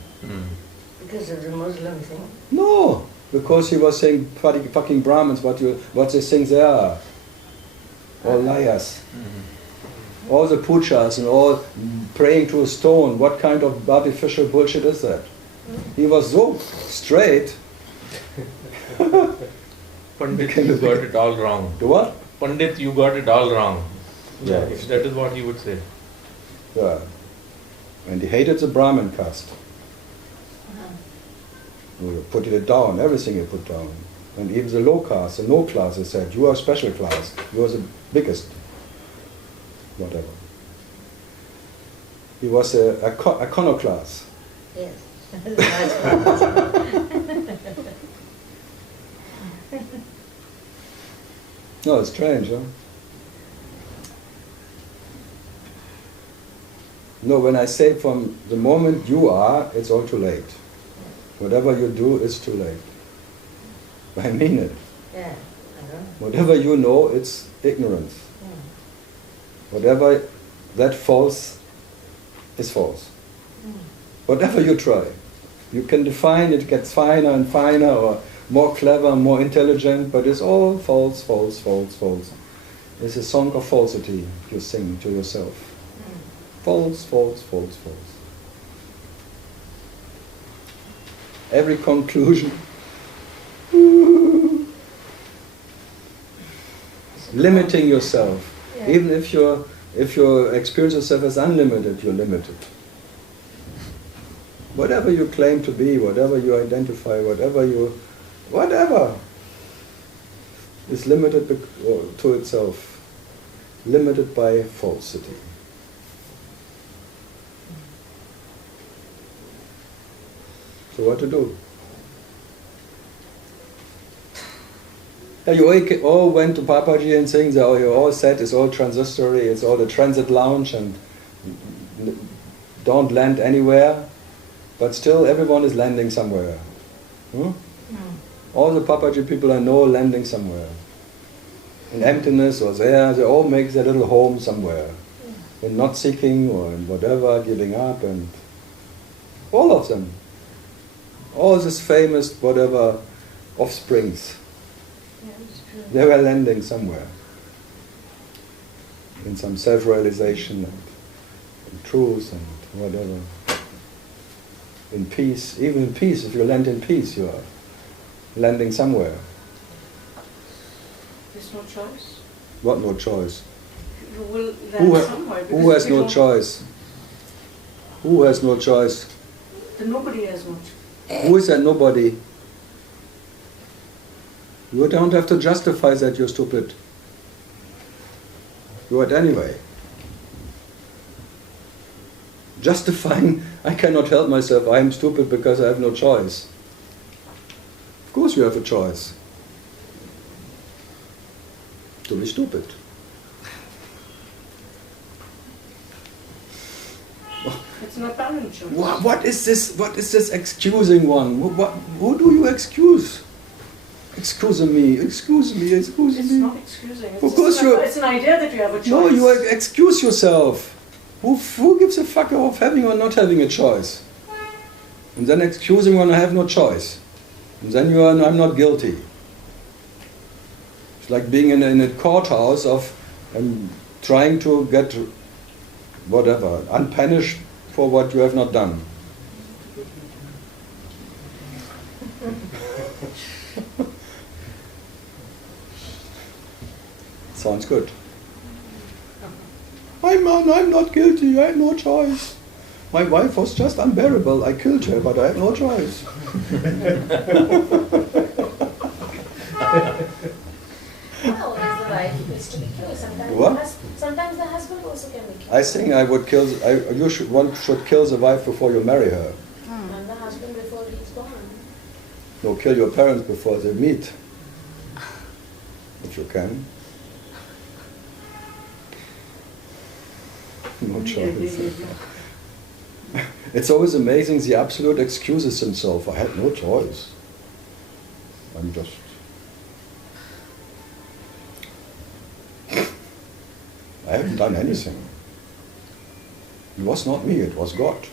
Because of the Muslim thing. No, because he was saying fucking Brahmins, what they think they are. All liars. All the pujas and all praying to a stone. What kind of artificial bullshit is that? He was so straight. Pandit, you got it all wrong. The what? Pandit, you got it all wrong. Yeah. If that is what he would say. Yeah. And he hated the Brahmin caste. He put it down, everything he put down. And even the low caste, the no class, he said, you are a special class, you are the biggest. Whatever. He was a iconoclast. Yes. No, it's strange, huh? No, when I say from the moment you are, it's all too late. Whatever you do is too late. I mean it. Yeah, I know. Whatever you know, it's ignorance. Whatever that false is false. Whatever you try. You can define it, gets finer and finer, or more clever, more intelligent, but it's all false, false, false, false. It's a song of falsity you sing to yourself. False, false, false, false. Every conclusion. Limiting yourself. Yeah. Even if you experience yourself as unlimited, you're limited. Whatever you claim to be, whatever you identify, whatever is limited to itself, limited by falsity. So what to do? You all went to Papaji and things, you all said it's all transistory, it's all the transit lounge and don't land anywhere, but still everyone is landing somewhere. All the Papaji people I know are landing somewhere. In emptiness or there, they all make their little home somewhere. In not seeking or in whatever, giving up, and all of them. All this famous whatever offsprings. They were landing somewhere. In some self-realization and truth and whatever. In peace, even in peace, if you land in peace, you are landing somewhere. There's no choice. What no choice? You will land somewhere. Who has no choice? Who has no choice? Nobody has no choice. Who is that nobody? You don't have to justify that you're stupid. You are it anyway. Justifying, I cannot help myself, I am stupid because I have no choice. Of course you have a choice. To be stupid. It's an apparent choice. What is this excusing one? Who do you excuse? Excuse me. It's not excusing. It's an idea that you have a choice. No, you excuse yourself. Who gives a fuck of having or not having a choice? And then excusing when I have no choice. And then I'm not guilty. It's like being in a courthouse of trying to get whatever, unpunished for what you have not done. Sounds good. I'm not guilty, I have no choice. My wife was just unbearable, I killed her, but I have no choice. How is the wife is to be killed? Sometimes the husband also can be killed. I think one should kill the wife before you marry her. And the husband before he's born. No, kill your parents before they meet. If you can. No choice. It's always amazing, the absolute excuses himself. I had no choice. I haven't done anything. It was not me, it was God.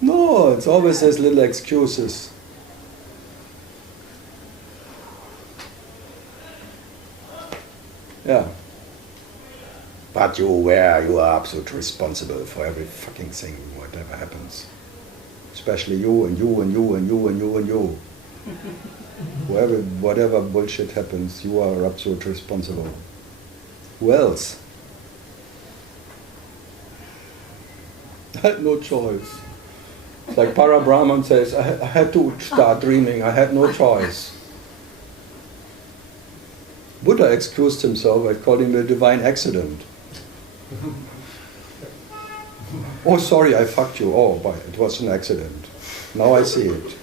No, it's always these little excuses. Yeah. But you are absolutely responsible for every fucking thing, whatever happens. Especially you and you and you and you and you and you. Whatever bullshit happens, you are absolutely responsible. Who else? I had no choice. It's like Parabrahman says, I had to start dreaming, I had no choice. Buddha excused himself by calling it a divine accident. Oh, sorry, I fucked you. Oh, boy, it was an accident. Now I see it.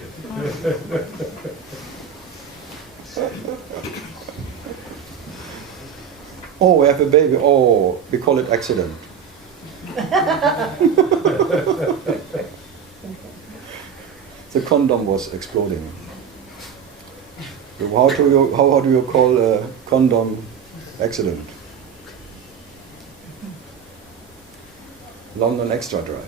Oh, we have a baby. Oh, we call it accident. The condom was exploding. So how do you call a condom accident? London extra dry.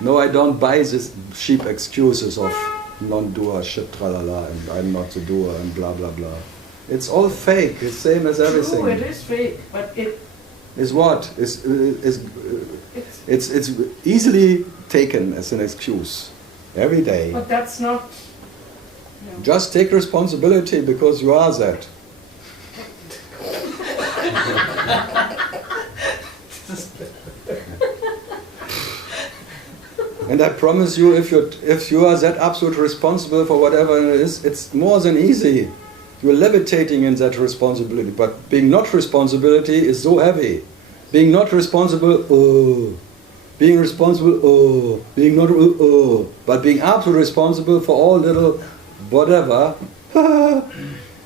No, I don't buy these cheap excuses of non-doer shit, tralala, and I'm not the doer, and blah blah blah. It's all fake. It's same as everything. True, it is fake, but it is what? It's easily taken as an excuse every day. But that's not. No. Just take responsibility because you are that. And I promise you, if you are that absolute responsible for whatever it is, it's more than easy. You're levitating in that responsibility. But being not responsibility is so heavy. Being not responsible, oh. Being responsible, oh. Being not, oh. But being absolutely responsible for all little whatever.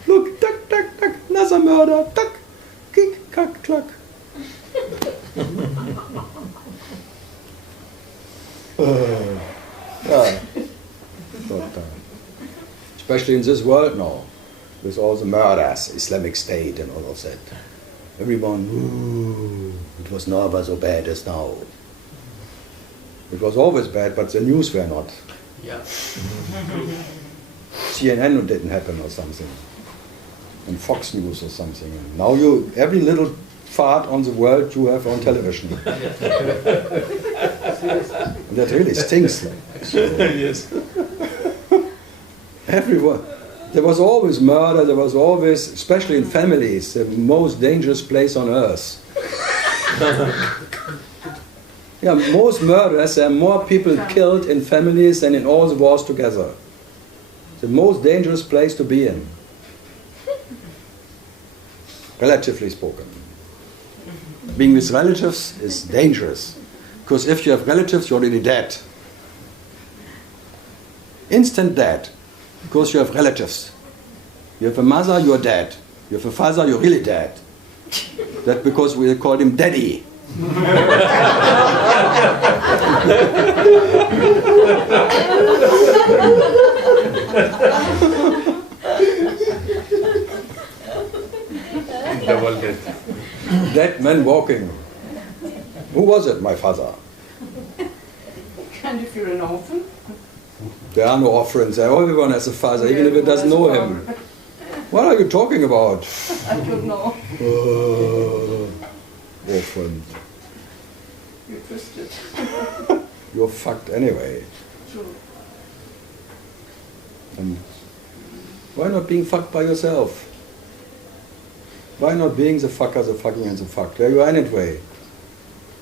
Look, tuck, tuck, tuck, another murder, tuck, kick, kack, cluck. Yeah. But, especially in this world now, with all the murders, Islamic State and all of that. Everyone, ooh, it was never so bad as now. It was always bad, but the news were not. Yeah. CNN didn't happen or something. And Fox News or something. And now every little fart on the world you have on television. And that really stinks. Yes. Everyone. There was always murder, there was always, especially in families, the most dangerous place on earth. Yeah, most murders, there are more people killed in families than in all the wars together. The most dangerous place to be in. Relatively spoken. Being with relatives is dangerous. Because if you have relatives, you're already dead. Instant dead. Because you have relatives. You have a mother, you're dead. You have a father, you're really dead. That's because we call him daddy. Double death. Dead man walking. Who was it? My father. And if you're an orphan? There are no orphans. Everyone has a father, even if it doesn't know him. What are you talking about? I don't know. Orphan. You're twisted. You're fucked anyway. True. And why not being fucked by yourself? Why not being the fucker, the fucking and the fucked? There you are anyway.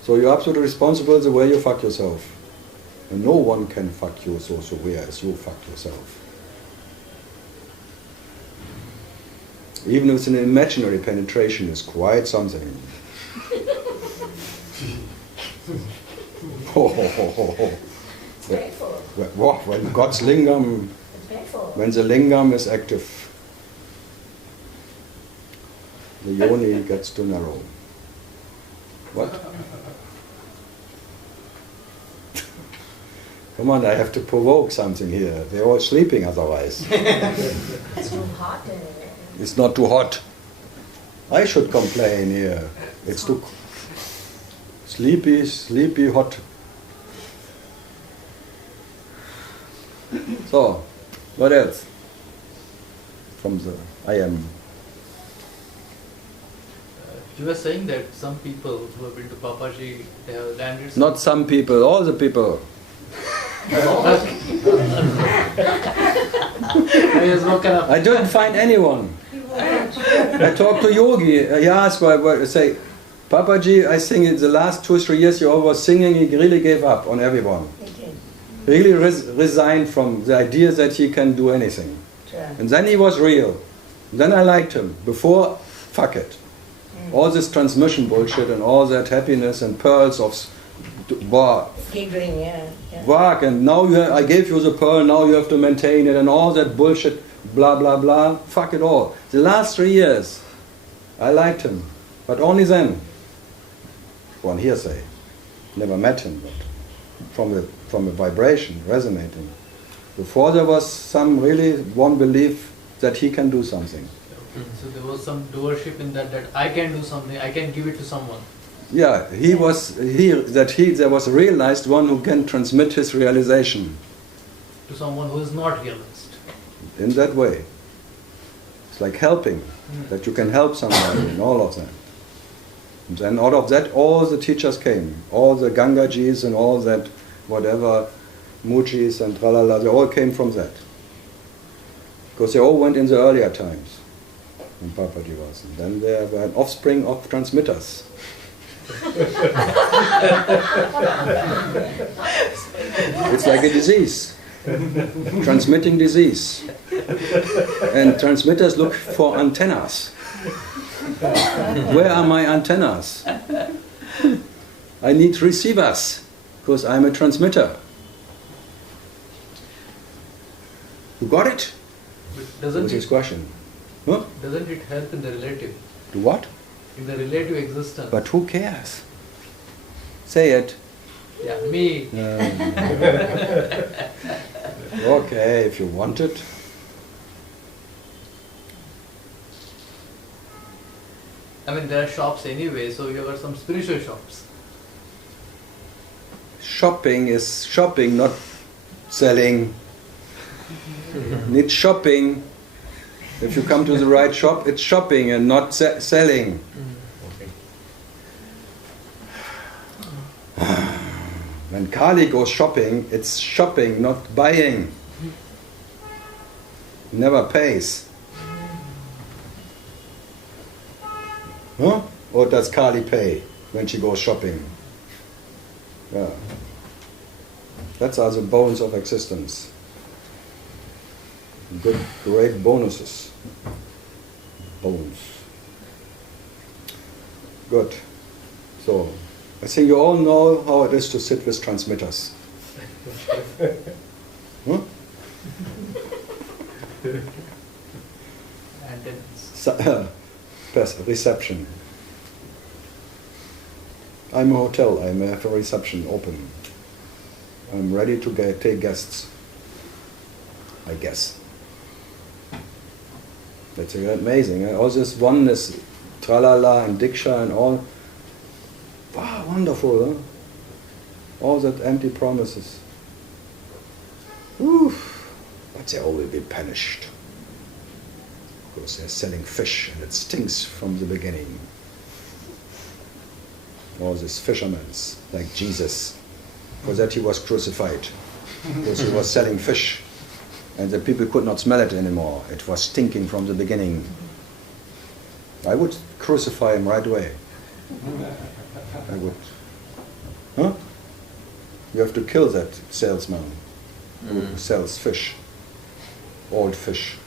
So you're absolutely responsible the way you fuck yourself. And no one can fuck you so severe as you fuck yourself. Even if it's an imaginary penetration, is quite something. It's painful. When God's lingam, It's painful. when the lingam is active, the yoni gets too narrow. What? Come on, I have to provoke something here. They're all sleeping otherwise. It's too hot in it. It's not too hot. I should complain here. It's too sleepy, hot. So, what else? From the I am. You were saying that some people who have been to Papaji, they have landed... Not some people, all the people. I don't find anyone. I talked to Yogi. He asked, I say, Papaji, I think in the last 2-3 years you was singing, he really gave up on everyone. Really resigned from the idea that he can do anything. And then he was real. Then I liked him. Before, fuck it. All this transmission bullshit and all that happiness and pearls of Giggling, yeah. work, and now I gave you the pearl, now you have to maintain it, and all that bullshit, blah blah blah. Fuck it all. The last 3 years, I liked him, but only then. One hearsay. Never met him, but from a vibration resonating. Before there was some really one belief that he can do something. So there was some doership in that I can do something, I can give it to someone. Yeah, there was realized one who can transmit his realization. To someone who is not realized. In that way. It's like helping, that you can help somebody and all of that. And then out of that all the teachers came. All the Gangajis and all that, whatever, Mujis and tralala, they all came from that. Because they all went in the earlier times. When Papaji was. And then they were an offspring of transmitters. It's like a disease. Transmitting disease. And transmitters look for antennas. Where are my antennas? I need receivers, because I'm a transmitter. You got it? What's his question? Huh? Doesn't it help in the relative? To what? In the relative existence. But who cares? Say it. Yeah, me. Okay, if you want it. I mean, there are shops anyway, so you have some spiritual shops. Shopping is shopping, not selling. Need shopping. If you come to the right shop, it's shopping and not selling. When Kali goes shopping, it's shopping, not buying. Never pays. Huh? Or does Kali pay when she goes shopping? Yeah. That's are the bones of existence. Good, great bonuses. Bones. Good. So, I think you all know how it is to sit with transmitters. Huh? Reception. I'm a hotel. I have a reception open. I'm ready to take guests. I guess. That's amazing. All this oneness, tralala and diksha and all. Wow, wonderful, huh? All that empty promises. Oof. But they all will be punished. Because they're selling fish and it stinks from the beginning. All these fishermen, like Jesus. For that he was crucified. Because he was selling fish. And the people could not smell it anymore. It was stinking from the beginning. I would crucify him right away. I would. Huh? You have to kill that salesman who sells fish. Old fish.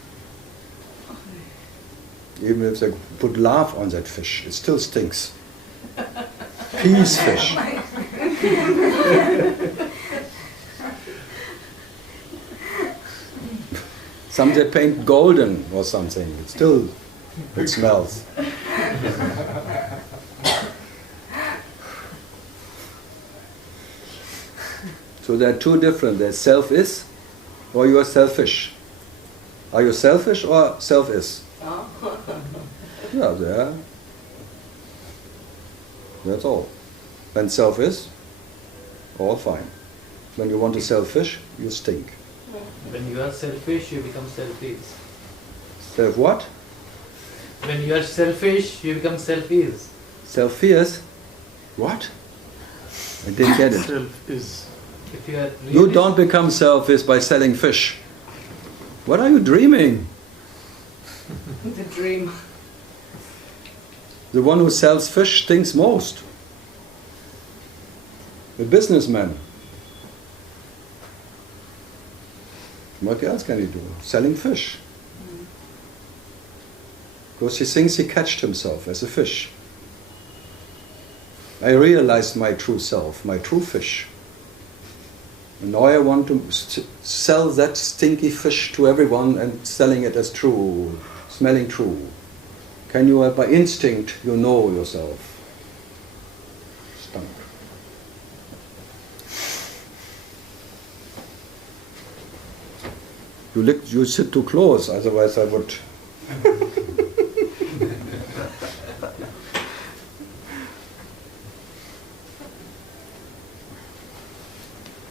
Even if they put love on that fish, it still stinks. Peace fish. Some they paint golden or something. It smells. So there are two different. There's self-is or you are selfish. Are you selfish or self-is? Yeah, there. That's all. When self-is, all fine. When you want to selfish, you stink. When you are selfish, you become self-ease. Self what? When you are selfish, you become self-ease. Self-fierce? What? I didn't get it. Self is. If you are You really- don't become self-fierce by selling fish. What are you dreaming? The dream. The one who sells fish thinks most. The businessman. What else can he do? Selling fish. Because he thinks he catched himself as a fish. I realized my true self, my true fish. And now I want to sell that stinky fish to everyone and selling it as true, smelling true. Can you, by instinct, you know yourself? Stunk. You sit too close, otherwise I would.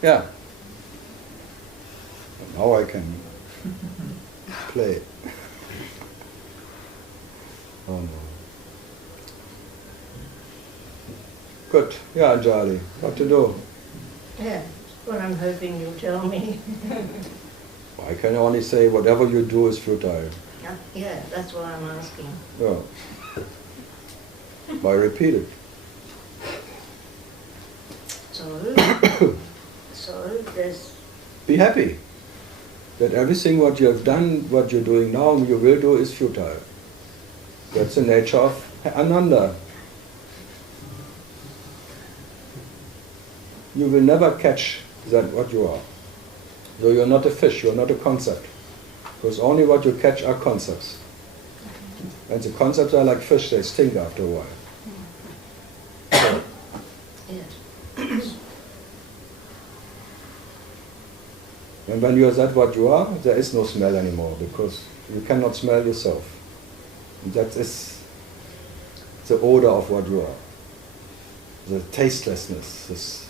Yeah. Now I can play. Oh no. Good. Yeah, Anjali. What to do? Yeah, what I'm hoping you'll tell me. I can only say whatever you do is futile. Yeah, that's what I'm asking. Yeah. By repeating. So there's... Be happy that everything what you have done, what you're doing now, you will do is futile. That's the nature of Ananda. You will never catch that what you are. So you're not a fish, you're not a concept. Because only what you catch are concepts. And the concepts are like fish, they stink after a while. Yes. And when you are that what you are, there is no smell anymore, because you cannot smell yourself. That is the odor of what you are. The tastelessness.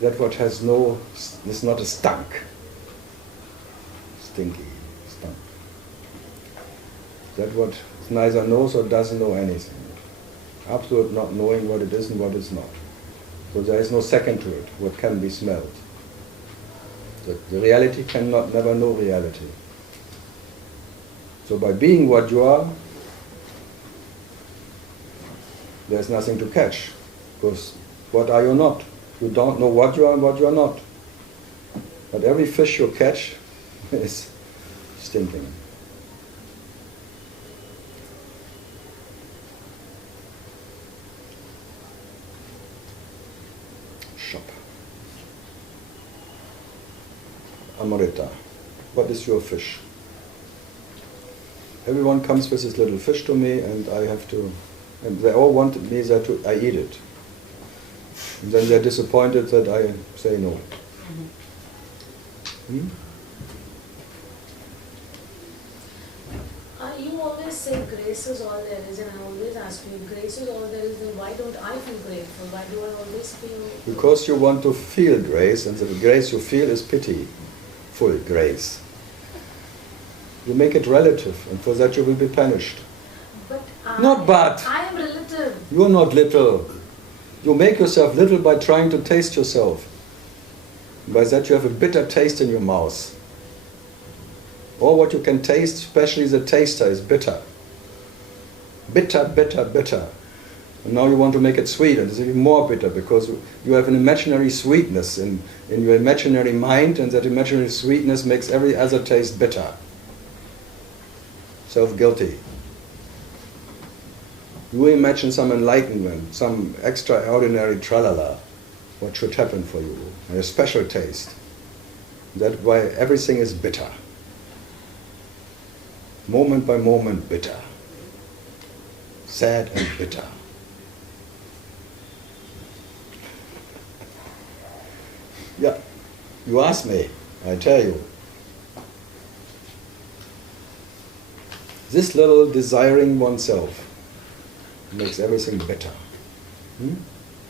That what has no, is not a stunk. Stinky, stunk. That what neither knows or doesn't know anything. Absolute not knowing what it is and what is not. So there is no second to it, what can be smelled. The reality cannot never know reality. So by being what you are, there's nothing to catch. Because what are you not? You don't know what you are and what you are not. But every fish you catch is stinking. Shop. Amrita. What is your fish? Everyone comes with this little fish to me and I have to, and they all want me that I eat it. And then they're disappointed that I say no. You always say grace is all there is, and I always ask you, if grace is all there is, then why don't I feel grateful? Why do I always feel... Because you want to feel grace, and the grace you feel is pityful grace. You make it relative, and for that you will be punished. But Not but. I am relative. You're not little. You make yourself little by trying to taste yourself. By that you have a bitter taste in your mouth. All what you can taste, especially the taster, is bitter. Bitter, bitter, bitter. And now you want to make it sweet, and it's even more bitter because you have an imaginary sweetness in your imaginary mind, and that imaginary sweetness makes every other taste bitter. Self-guilty. You imagine some enlightenment, some extraordinary tralala, what should happen for you, and a special taste. That's why everything is bitter. Moment by moment bitter. Sad and bitter. Yeah, you ask me, I tell you. This little desiring oneself makes everything bitter.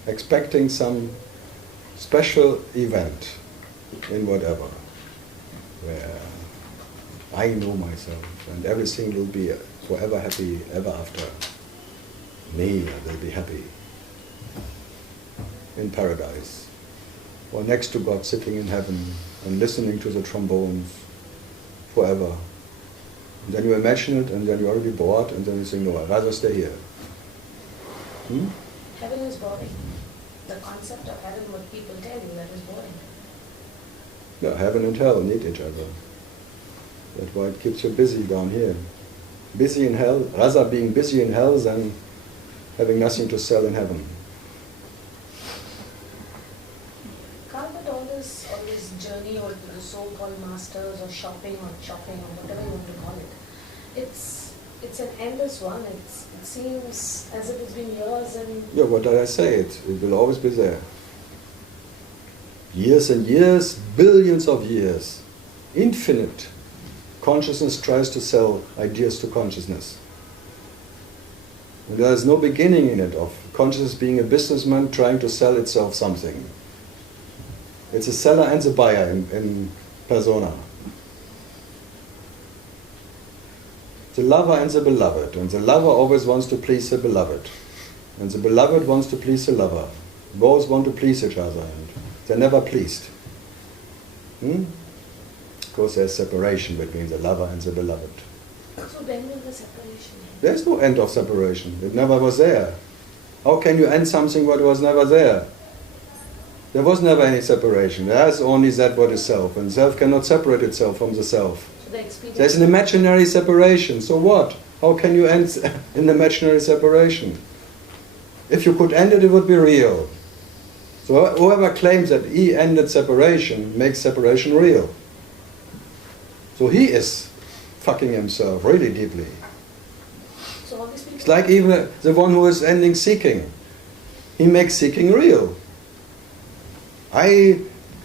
Expecting some special event in whatever, where I know myself and everything will be forever happy ever after. me, they'll be happy in paradise, or next to God sitting in heaven and listening to the trombones forever. And then you imagine it, and then you're already bored, and then you think, no, I'd rather stay here. Heaven is boring. The concept of heaven, what people tell you, that is boring. Yeah, heaven and hell need each other. That's why it keeps you busy down here. Busy in hell, rather being busy in hell than having nothing to sell in heaven. Carl, but all this journey or the so-called masters or shopping or whatever you want to call it, it's an endless one. It seems as if it's been years and... Yeah, what did I say? It will always be there. Years and years, billions of years, infinite. Consciousness tries to sell ideas to consciousness. And there is no beginning in it of consciousness being a businessman trying to sell itself something. It's a seller and the buyer in persona. The lover and the beloved. And the lover always wants to please the beloved. And the beloved wants to please the lover. Both want to please each other, and they're never pleased. Because there's separation between the lover and the beloved. So when will the separation end? There's no end of separation. It never was there. How can you end something what was never there? There was never any separation. There's only that what is self, and self cannot separate itself from the self. So the experience... There's an imaginary separation. So what? How can you end an imaginary separation? If you could end it, it would be real. So whoever claims that he ended separation makes separation real. So he is fucking himself really deeply. So all these people... It's like even the one who is ending seeking. He makes seeking real. I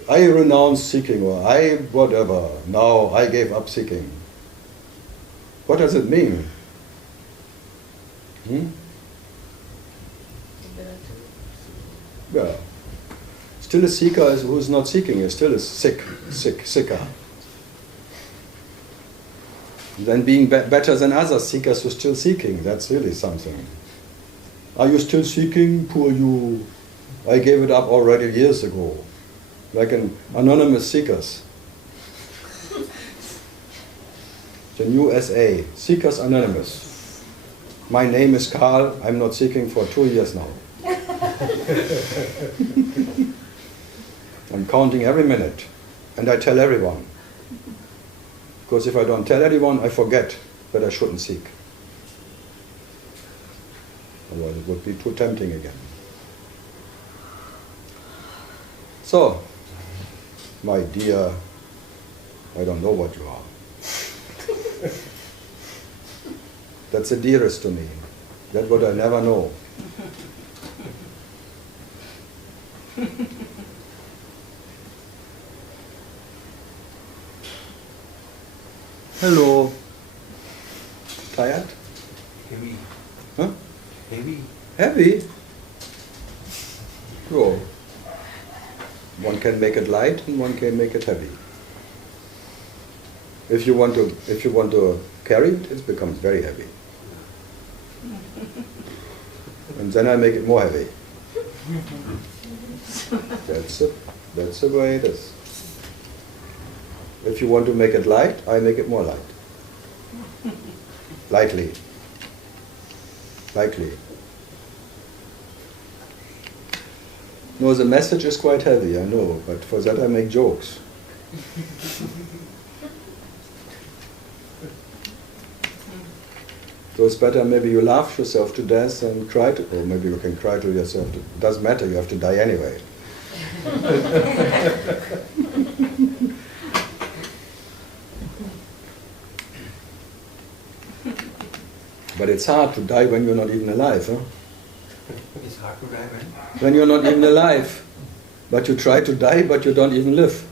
renounce seeking, or I whatever, now I gave up seeking. What does it mean? Yeah. Still a seeker who is not seeking is still a seeker. Then being better than other seekers who are still seeking, that's really something. Are you still seeking? Poor you. I gave it up already years ago. Like an anonymous seekers. The new SA, Seekers Anonymous. My name is Karl, I'm not seeking for 2 years now. I'm counting every minute, and I tell everyone. Because if I don't tell anyone, I forget that I shouldn't seek. Otherwise it would be too tempting again. So, my dear, I don't know what you are. That's the dearest to me. That's what I never know. Hello. Tired? Heavy. Huh? Heavy. Heavy? Oh. One can make it light and one can make it heavy. If you want to carry it, it becomes very heavy. And then I make it more heavy. That's the way it is. If you want to make it light, I make it more light. Lightly. No, the message is quite heavy, I know, but for that I make jokes. So it's better maybe you laugh yourself to death and cry to, or maybe you can cry to yourself. It doesn't matter, you have to die anyway. But it's hard to die when you're not even alive, huh? It's hard to die When you're not even alive. But you try to die, but you don't even live.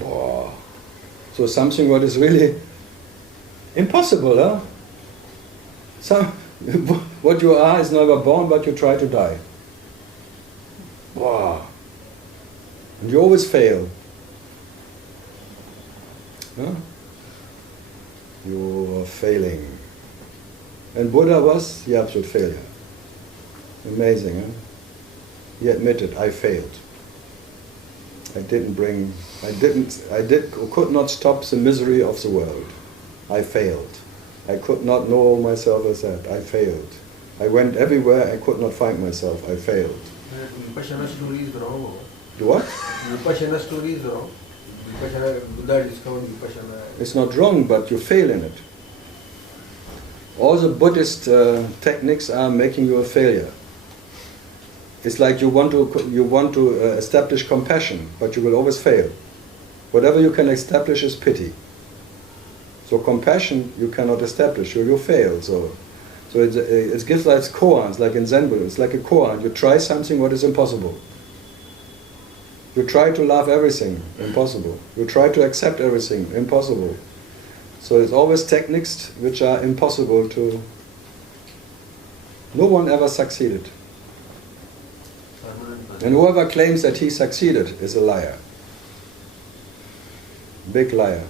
Wow. So something what is really impossible, huh? What you are is never born, but you try to die. Wow. And you always fail. Huh? You are failing. And Buddha was the absolute failure. Amazing, huh? He admitted, I failed. Could not stop the misery of the world. I failed. I could not know myself as that. I failed. I went everywhere, I could not find myself. I failed. Vipassana story is wrong. The what? Vipassana story is wrong. Vipassana, Buddha discovered Vipassana. It's not wrong, but you fail in it. All the Buddhist techniques are making you a failure. It's like you want to establish compassion, but you will always fail. Whatever you can establish is pity. So compassion you cannot establish, so you fail. So it gives like koans, like in Zen Buddhism. It's like a koan. You try something what is impossible. You try to love everything, impossible. You try to accept everything, impossible. So it's always techniques which are impossible to... No one ever succeeded. And whoever claims that he succeeded is a liar. Big liar.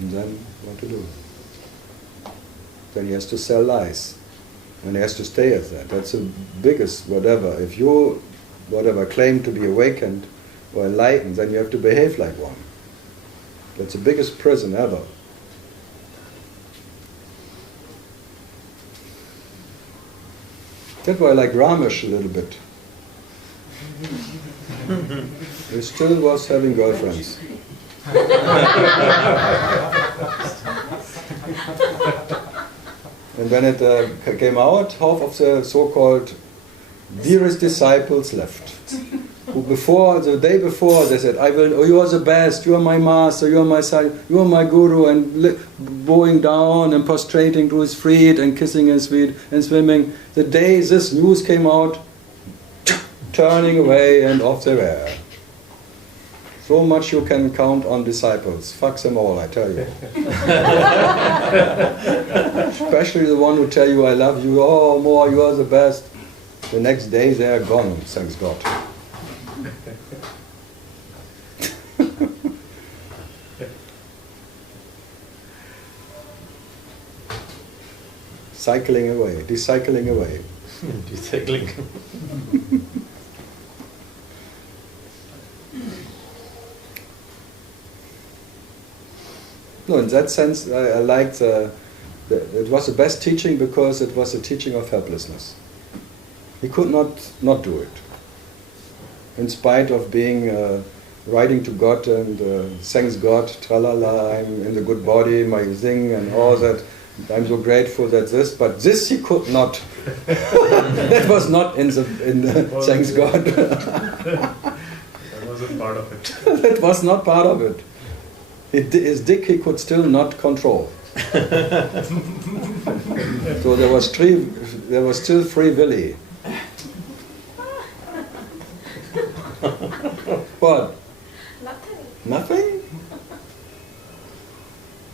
And then what to do? Then he has to sell lies. And he has to stay as that. That's the biggest whatever. If you claim to be awakened or enlightened, then you have to behave like one. That's the biggest prison ever. That's why I like Ramesh a little bit. He still was having girlfriends. And when it came out, half of the so-called dearest disciples left. Who the day before, they said, you are the best, you are my master, you are my son, you are my guru, and bowing down and prostrating to his feet and kissing his feet and swimming. The day this news came out, turning away and off they were. So much you can count on disciples. Fuck them all, I tell you. Especially the one who tell you, I love you, oh, more, you are the best. The next day they are gone, thanks God. Cycling away, decycling away. Decycling. No, in that sense, I liked it was the best teaching because it was a teaching of helplessness. He could not do it. In spite of being writing to God and thanks God, tralala, I'm in the good body, my thing and all that. I'm so grateful that but this he could not. That was not in the thanks God. That wasn't part of it. That was not part of it. His dick he could still not control. So there was still free willy. What? Nothing?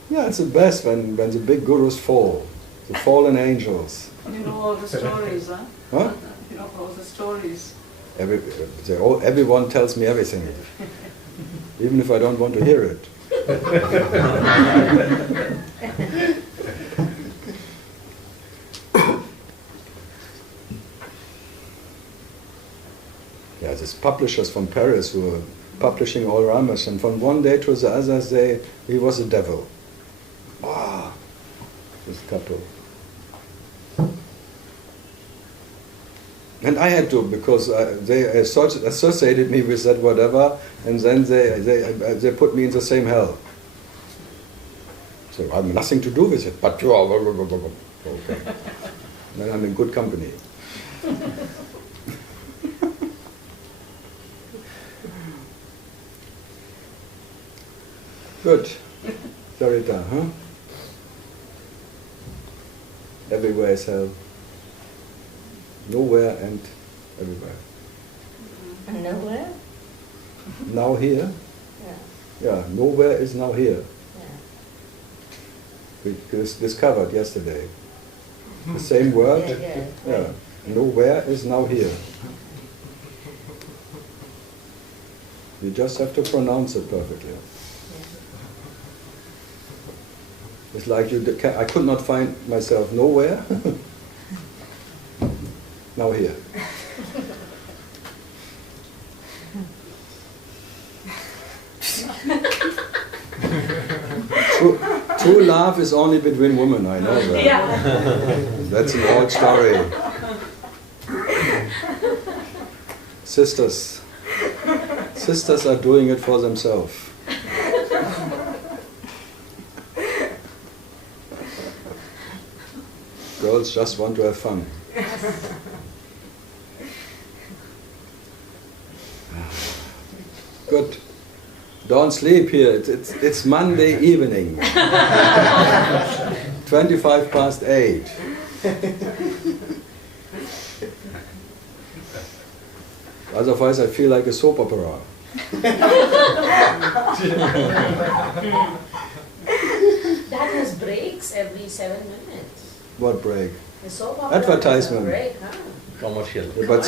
Yeah, it's the best when the big gurus fall. The fallen angels. You know all the stories, huh? Huh? You know all the stories. Everyone tells me everything. Even if I don't want to hear it. Yeah, these publishers from Paris who were publishing all Ramesh, and from one day to the other he was a devil. Ah, this couple. And I had to, because they associated me with that whatever, and then they put me in the same hell. So I have nothing to do with it, but you are okay. Then I'm in good company. Good. Sarita, huh? Everywhere is hell. Nowhere and everywhere. Nowhere? Now here? Yeah. Yeah, nowhere is now here. Yeah. We discovered yesterday. The same word? Yeah. Nowhere is now here. You just have to pronounce it perfectly. It's like I could not find myself nowhere. Now here. True love is only between women, I know that. Yeah. That's an old story. Sisters are doing it for themselves. Girls just want to have fun. Good. Don't sleep here. It's Monday evening. 8:25. Otherwise, I feel like a soap opera. That has breaks every 7 minutes. What break? The soap opera Advertisement. has a break, huh? Commercial. But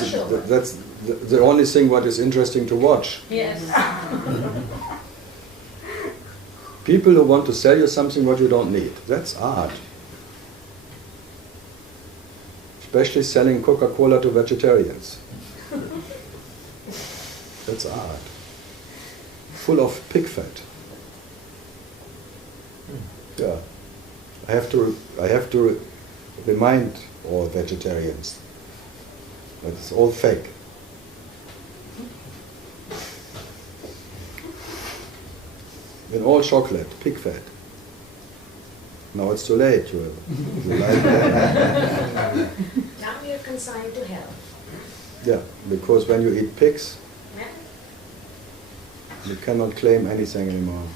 that's the only thing what is interesting to watch. Yes. People who want to sell you something what you don't need. That's art. Especially selling Coca-Cola to vegetarians. That's art. Full of pig fat. Yeah. I have to remind all vegetarians that it's all fake. In all chocolate, pig fat. Now it's too late. You like that. Now you're consigned to hell. Yeah, because when you eat pigs, Yeah. you cannot claim anything anymore.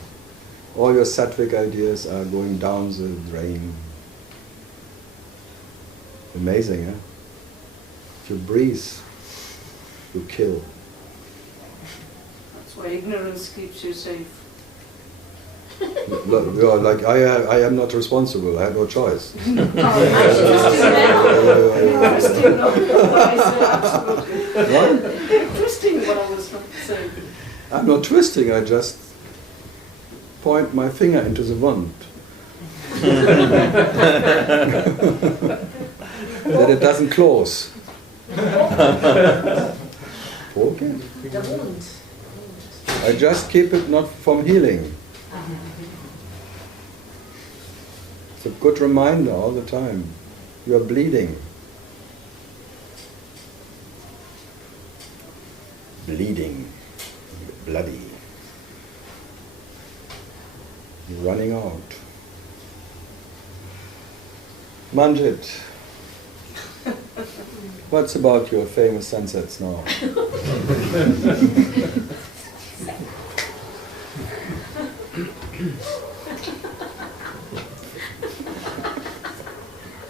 All your sattvic ideas are going down the drain. Amazing, huh? If you breathe, you kill. That's why ignorance keeps you safe. Like I am not responsible. I have no choice. Interesting what I said, absolutely. What? Interesting what I was saying. I'm not twisting. I just point my finger into the wound. That it doesn't close. Okay. The wound. I just keep it not from healing. It's a good reminder all the time. You are bleeding. Bleeding. Bloody. You're running out. Manjit, what's about your famous sunsets now?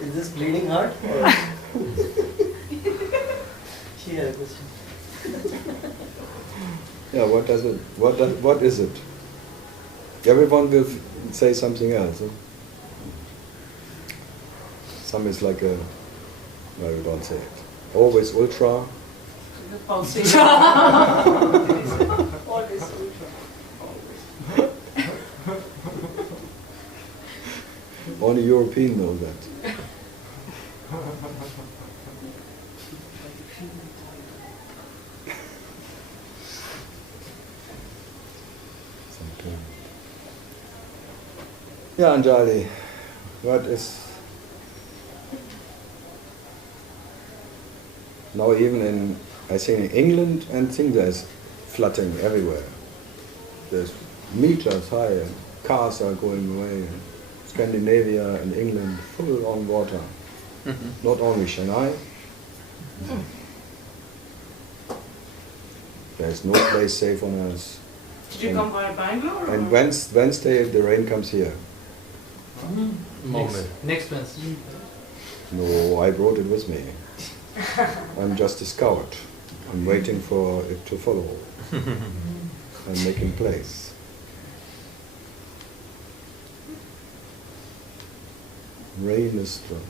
Is this bleeding heart? Or she had a question. Yeah, what is it? Everyone will say something else. Huh? Some is like a, no, you don't say it. Always ultra. Pulsation. Always ultra. Only European know that. Yeah, Anjali, what is now even in, I think in England, and think there's flooding everywhere. There's meters high and cars are going away. Scandinavia and England full on water. Mm-hmm. Not only Chennai. There's no place safe on earth. Did you come via Bangalore? And or? Wednesday the rain comes here. Next Wednesday. No, I brought it with me. I'm just a scout. I'm waiting for it to follow. I'm making place. Rain is strong.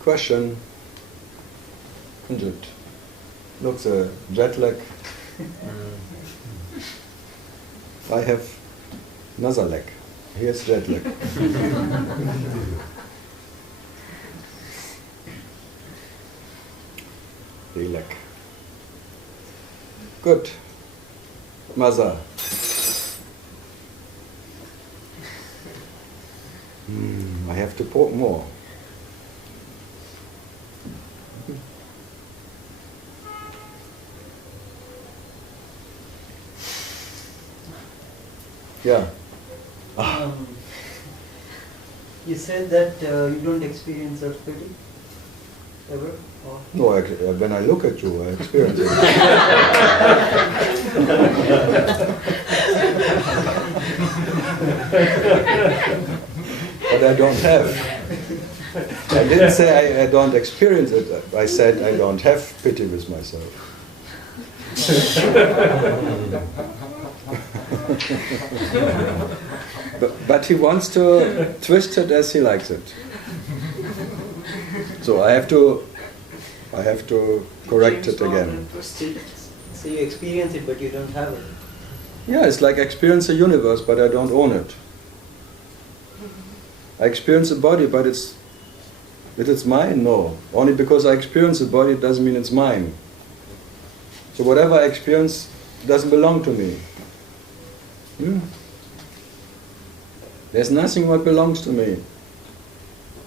Question. Looks a jet lag. I have another leg. Here's jet lag. Relax. Good. Maza. I have to pour more. Yeah. You said that you don't experience self-pity ever? Or? No, when I look at you, I experience it. But I don't have. I didn't say I don't experience it. I said I don't have pity with myself. But he wants to twist it as he likes it. So I have to correct it again. So you experience it, but you don't have it. Yeah, it's like experience the universe, but I don't own it. I experience the body, but it's mine? No. Only because I experience the body doesn't mean it's mine. So whatever I experience doesn't belong to me. There's nothing what belongs to me.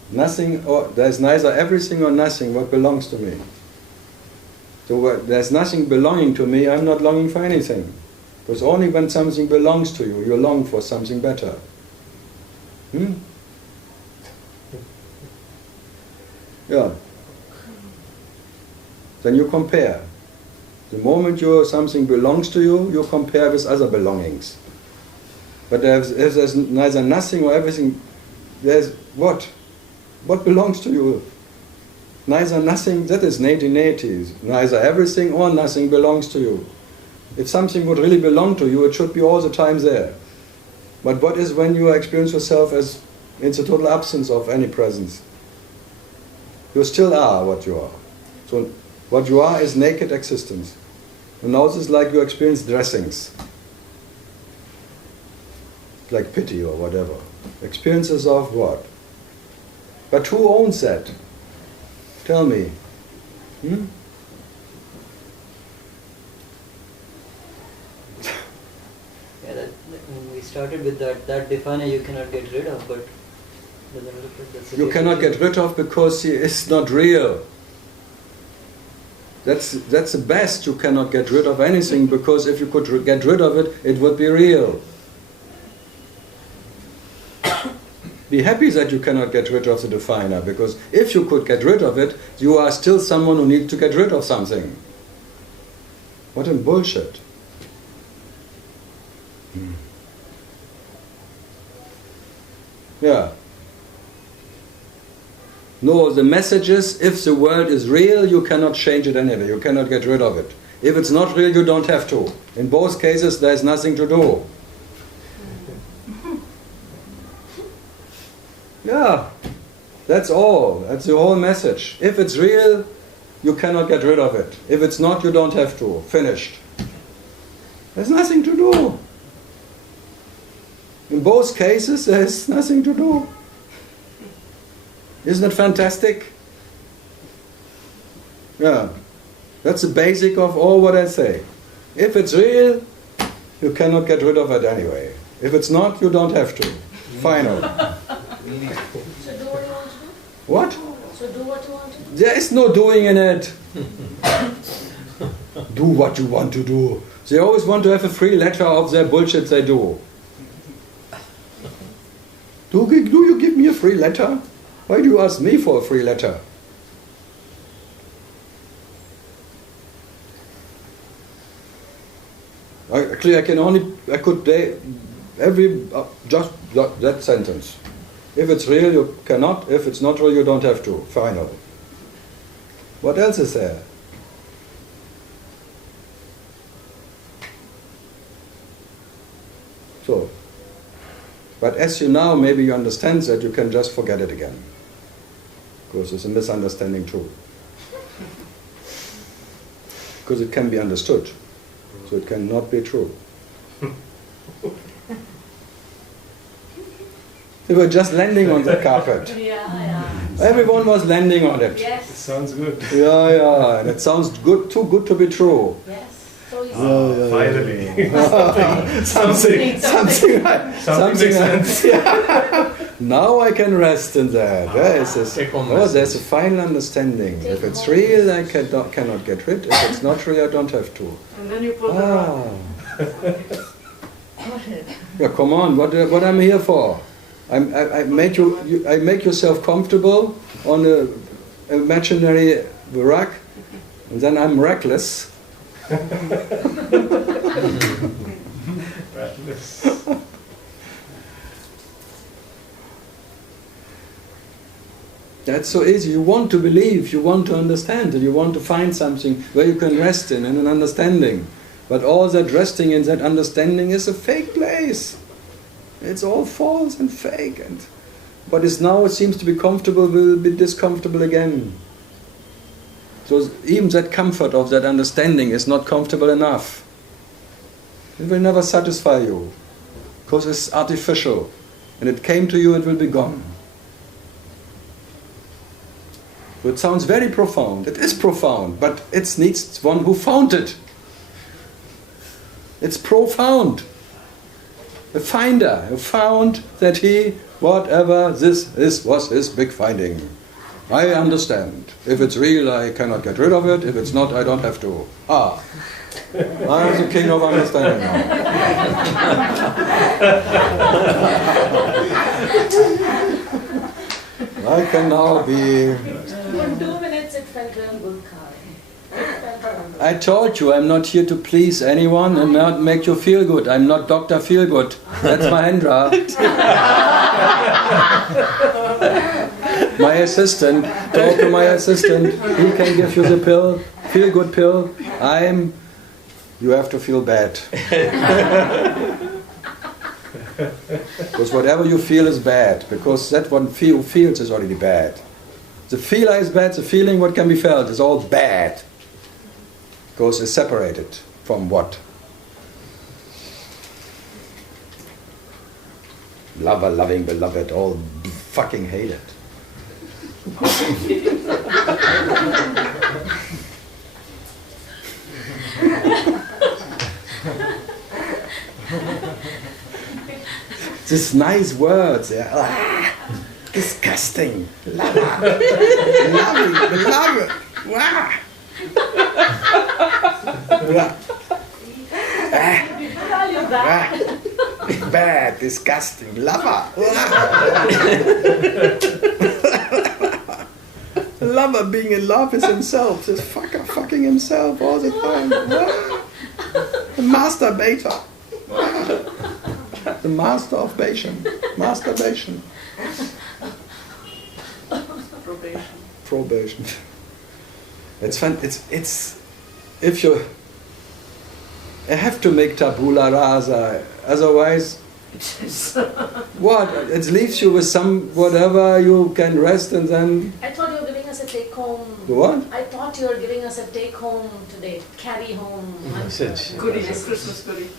Nothing, or there's neither everything or nothing what belongs to me. So there's nothing belonging to me, I'm not longing for anything. Because only when something belongs to you, you long for something better. Yeah. Then you compare. The moment something belongs to you, you compare with other belongings. But if there's neither nothing or everything, there's what? What belongs to you? Neither nothing, that is neti. Neither everything or nothing belongs to you. If something would really belong to you, it should be all the time there. But what is when you experience yourself as in the total absence of any presence? You still are what you are. So what you are is naked existence. And now this is like you experience dressings. Like pity or whatever. Experiences of what? But who owns that? Tell me. Yeah, when we started with that definer you cannot get rid of, but you cannot get rid of because it's not real. That's the best. You cannot get rid of anything because if you could get rid of it, it would be real. Be happy that you cannot get rid of the definer, because if you could get rid of it, you are still someone who needs to get rid of something. What a bullshit. Yeah. No, the message is, if the world is real, you cannot change it anyway. You cannot get rid of it. If it's not real, you don't have to. In both cases, there is nothing to do. Yeah, that's all. That's the whole message. If it's real, you cannot get rid of it. If it's not, you don't have to. Finished. There's nothing to do. In both cases, there's nothing to do. Isn't it fantastic? Yeah. That's the basic of all what I say. If it's real, you cannot get rid of it anyway. If it's not, you don't have to. Final. So do what you want to do? What? So do what you want to do? There is no doing in it. Do what you want to do. They always want to have a free letter of their bullshit they do. Do you give me a free letter? Why do you ask me for a free letter? Just that sentence. If it's real, you cannot. If it's not real, you don't have to. Final. What else is there? So, but as you now, maybe you understand that you can just forget it again. Because it's a misunderstanding too. Because it can be understood. So it cannot be true. They were just landing on the carpet. Yeah. Everyone was landing on it. Yes. Sounds good. Yeah, and it sounds good, too good to be true. Yes. So easy. Finally. Something makes sense. yeah. Now I can rest in that. Take home There's message. a final understanding. Take If it's home real, I cannot get rid. If it's not real, I don't have to. And then you pull the rug. Yeah, come on. What I'm here for? I make yourself comfortable on a imaginary rug, and then I'm reckless. That's so easy. You want to believe, you want to understand, and you want to find something where you can rest in an understanding. But all that resting in that understanding is a fake place. It's all false and fake. And what is now seems to be comfortable will be discomfortable again. So even that comfort of that understanding is not comfortable enough. It will never satisfy you, because it's artificial. And it came to you, it will be gone. So it sounds very profound. It is profound, but it needs one who found it. It's profound. A finder who found that whatever this is, was his big finding. I understand. If it's real, I cannot get rid of it. If it's not, I don't have to. I'm the king of understanding now. I can now be... For 2 minutes it felt real good, Karl. I told you, I'm not here to please anyone and not make you feel good. I'm not Dr. Feelgood. That's Mahendra. My assistant. Talk to my assistant. He can give you the pill, feel good pill. You have to feel bad. Because whatever you feel is bad. Because that one who feels is already bad. The feeler is bad, the feeling what can be felt is all bad. Because it's separated from what? Lover, loving, beloved, all fucking hate it. These nice words, yeah. Disgusting. Lover. Loving, beloved. Wow. Bad, disgusting, lover. Lover being in love is himself, this fucker fucking himself all the time. The masturbator. The master of masturbation. Probation. It's fun. It's if you have to make tabula rasa, otherwise, what? It leaves you with some whatever you can rest and then. I thought you were giving us a take home. The what? I thought you were giving us a take home today, carry home. Message. Goodie, a Christmas goodie.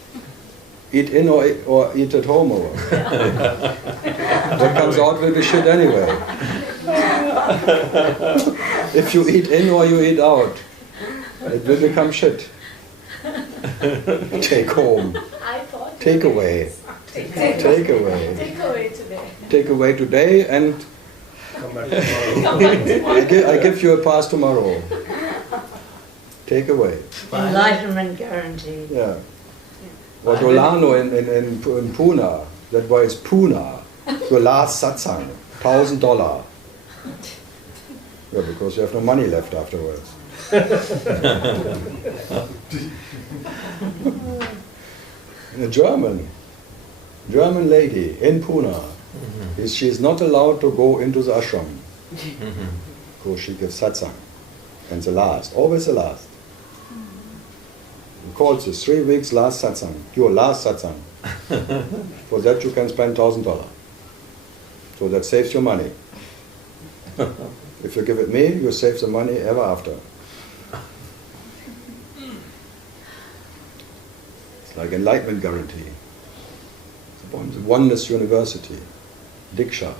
Eat in or eat at home or what? What comes out will be shit anyway. If you eat in or you eat out, it will become shit. Take home. I thought. Take away. Take away. Take away today. Take away today and Come back tomorrow. Come back tomorrow. I give you a pass tomorrow. Take away. Enlightenment guarantee. Yeah. Or Dolano in Pune. That why it's Pune. Your last satsang. $1,000. Yeah, because you have no money left afterwards. A German lady in Pune, she is not allowed to go into the ashram because she gives satsang, and the last, always the last. He calls this 3 weeks last satsang, your last satsang. For that you can spend $1,000. So that saves you money. If you give it me, you save the money ever after. It's like enlightenment guarantee. The Oneness University. Diksha.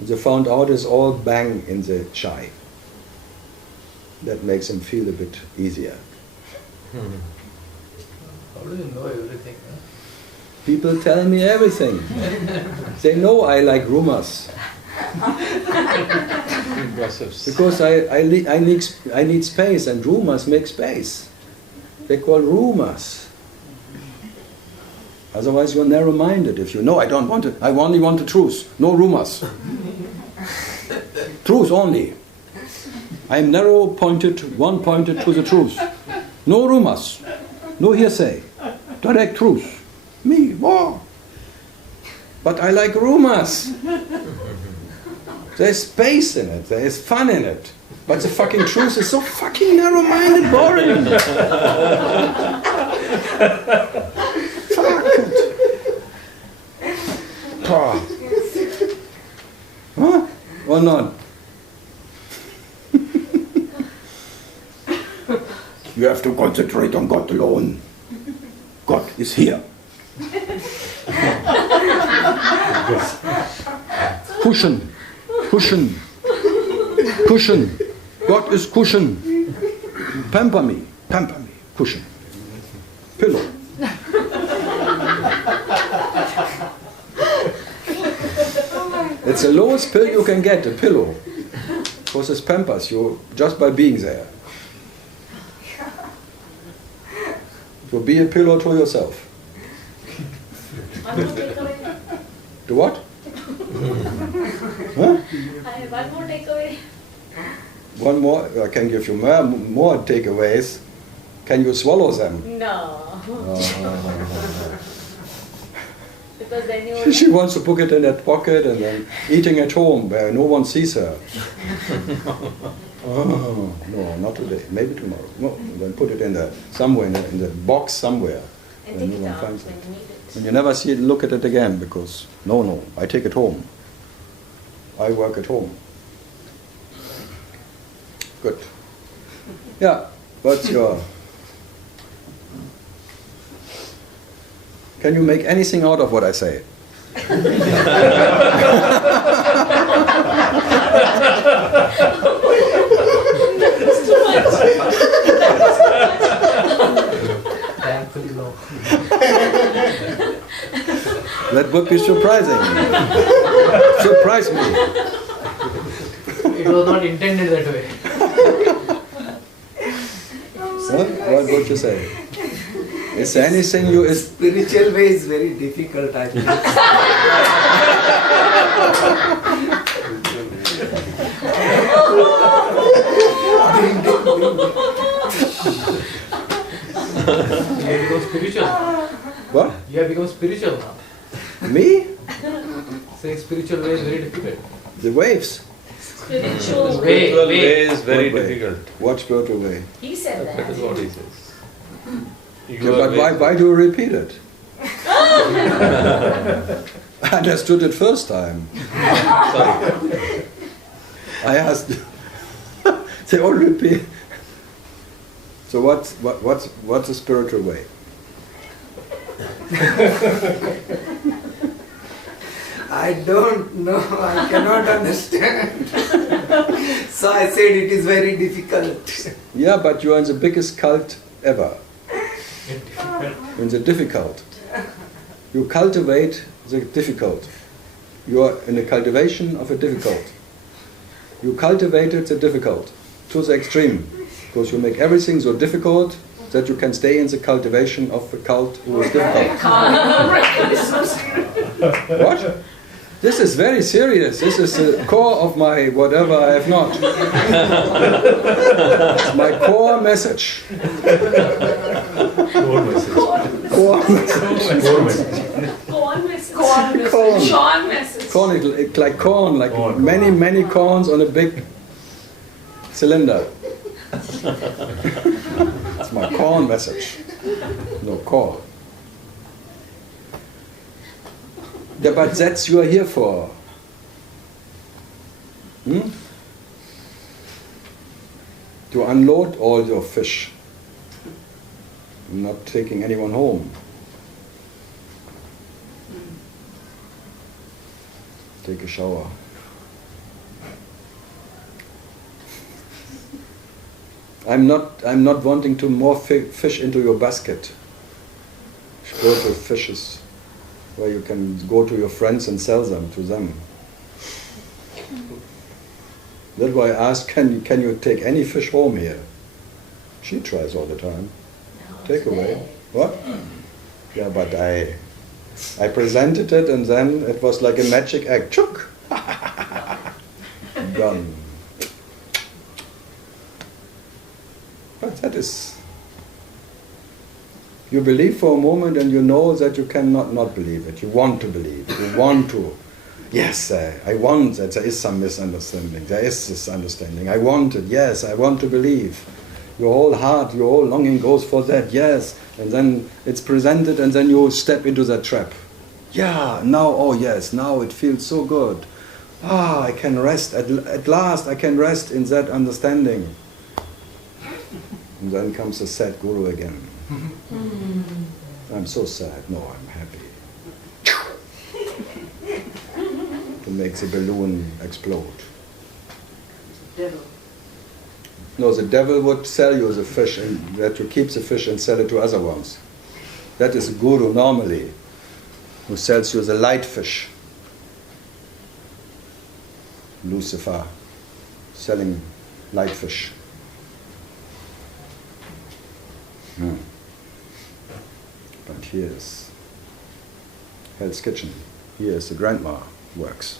They found out it's all bang in the chai. That makes him feel a bit easier. How do you know everything? Huh? People tell me everything. They know I like rumors. Gossips. Because I need space, and rumors make space. They call rumors. Otherwise you're narrow-minded. If you know, I don't want it, I only want the truth. No rumors. Truth only. I am narrow-pointed, one-pointed to the truth. No rumors. No hearsay. Direct truth. Me, more. But I like rumors. There's space in it. There is fun in it. But the fucking truth is so fucking narrow-minded, boring. Fuck it. Huh? Or not? You have to concentrate on God alone. God is here. Cushion. Cushion. Cushion. God is cushion. Pamper me. Pamper me. Cushion. Pillow. It's the lowest pill you can get, a pillow. Because it pampers you just by being there. So be a pillow to yourself. One more takeaway. To what? Huh? I have one more takeaway. One more? I can give you more takeaways. Can you swallow them? No. Oh. Because then you She wants to put it in that pocket and then eating at home where no one sees her. Oh, no, not today. Maybe tomorrow. No, then put it in the somewhere in the box somewhere. and where take no it one out finds when it. you need it. And you never see it, look at it again because no, I take it home. I work at home. Good. Yeah, what's your... Can you make anything out of what I say? That's too much. Thankfully, no. That would be surprising. Surprise me. It was not intended that way. Huh? What would you say? Is there anything you... Spiritual way is very difficult, I think. You have become spiritual. What? You have become spiritual now. Me? Saying spiritual way is very difficult. The waves. Spiritual. Spiritual way is very What way? difficult. What spiritual way? He said That that. is what he says. Yeah, but why do you repeat it? I understood it first time. Sorry. I asked. They all repeat. So what's a spiritual way? I don't know, I cannot understand. So I said it is very difficult. Yeah, but you are in the biggest cult ever. In the difficult. You cultivate the difficult. You are in the cultivation of a difficult. You cultivated the difficult to the extreme. Because you make everything so difficult that you can stay in the cultivation of the cult who is difficult. What? This is very serious. This is the core of my whatever I have not. It's my core message. Core message. Core message. Core message. Corn message. Corn. Sean message. Corn, it's like corn, like Corn. many corns on a big cylinder. It's my corn message. No core. Yeah, but that's you are here for. To unload all your fish. Not taking anyone home. take a shower. I'm not wanting to more fish into your basket. Go to fishes where you can go to your friends and sell them to them. That's why I asked, can you take any fish home here? She tries all the time. Take away. What? Yeah, but I presented it and then it was like a magic egg. Chook! Gone. But that is... You believe for a moment and you know that you cannot not believe it. You want to believe it. You want to. Yes, I want that there is some misunderstanding. There is this understanding. I want it. Yes, I want to believe. Your whole heart, your whole longing goes for that. Yes. And then it's presented and then you step into that trap. Yeah, now, oh yes, now it feels so good. Ah, I can rest. At last I can rest in that understanding. And then comes the sad guru again. I'm so sad. No, I'm happy. To make the balloon explode. Devil. No, the devil would sell you the fish and that you keep the fish and sell it to other ones. That is a guru normally, who sells you the light fish. Lucifer, selling light fish. But here is Hell's Kitchen. Here is the grandma works.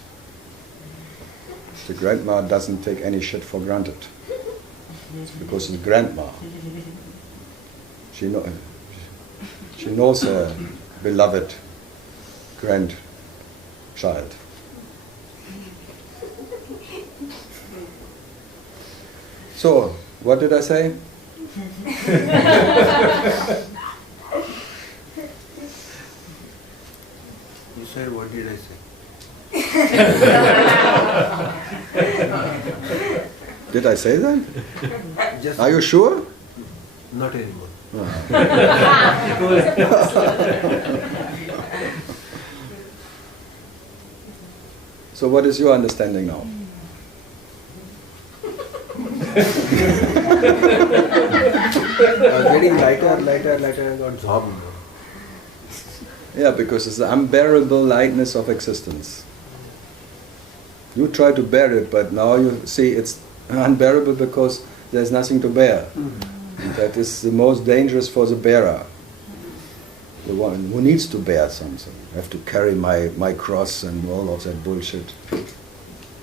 The grandma doesn't take any shit for granted. It's because the grandma, she knows her beloved grandchild. So, what did I say? You said, what did I say? Did I say that? Just Are you sure? not anymore. So what is your understanding now? I was getting lighter and got zombed. Yeah, because it's the unbearable lightness of existence. You try to bear it, but now you see it's unbearable because there's nothing to bear. That is the most dangerous for the bearer. The one who needs to bear something. I have to carry my cross and all of that bullshit.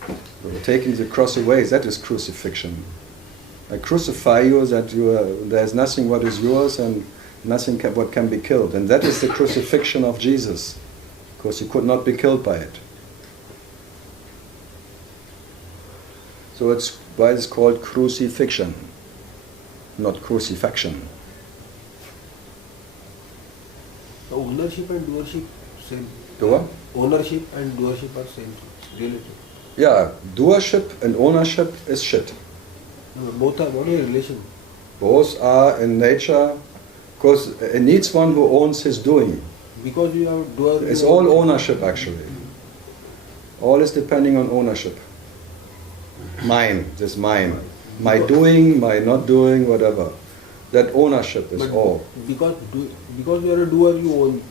But taking the cross away, that is crucifixion. I crucify you that there's nothing what is yours and nothing what can be killed. And that is the crucifixion of Jesus, because he could not be killed by it. So it's why it's called crucifixion, not crucifixion. Ownership and doership, same. Do what? Ownership and doership are same. Relative. Yeah, doership and ownership is shit. No, both are what is relation? Both are in nature, because it needs one who owns his doing. Because you have doer. It's all ownership actually. All is depending on ownership. Mine, this mine. My doing, my not doing, whatever. That ownership is all. Because you are a doer, you own.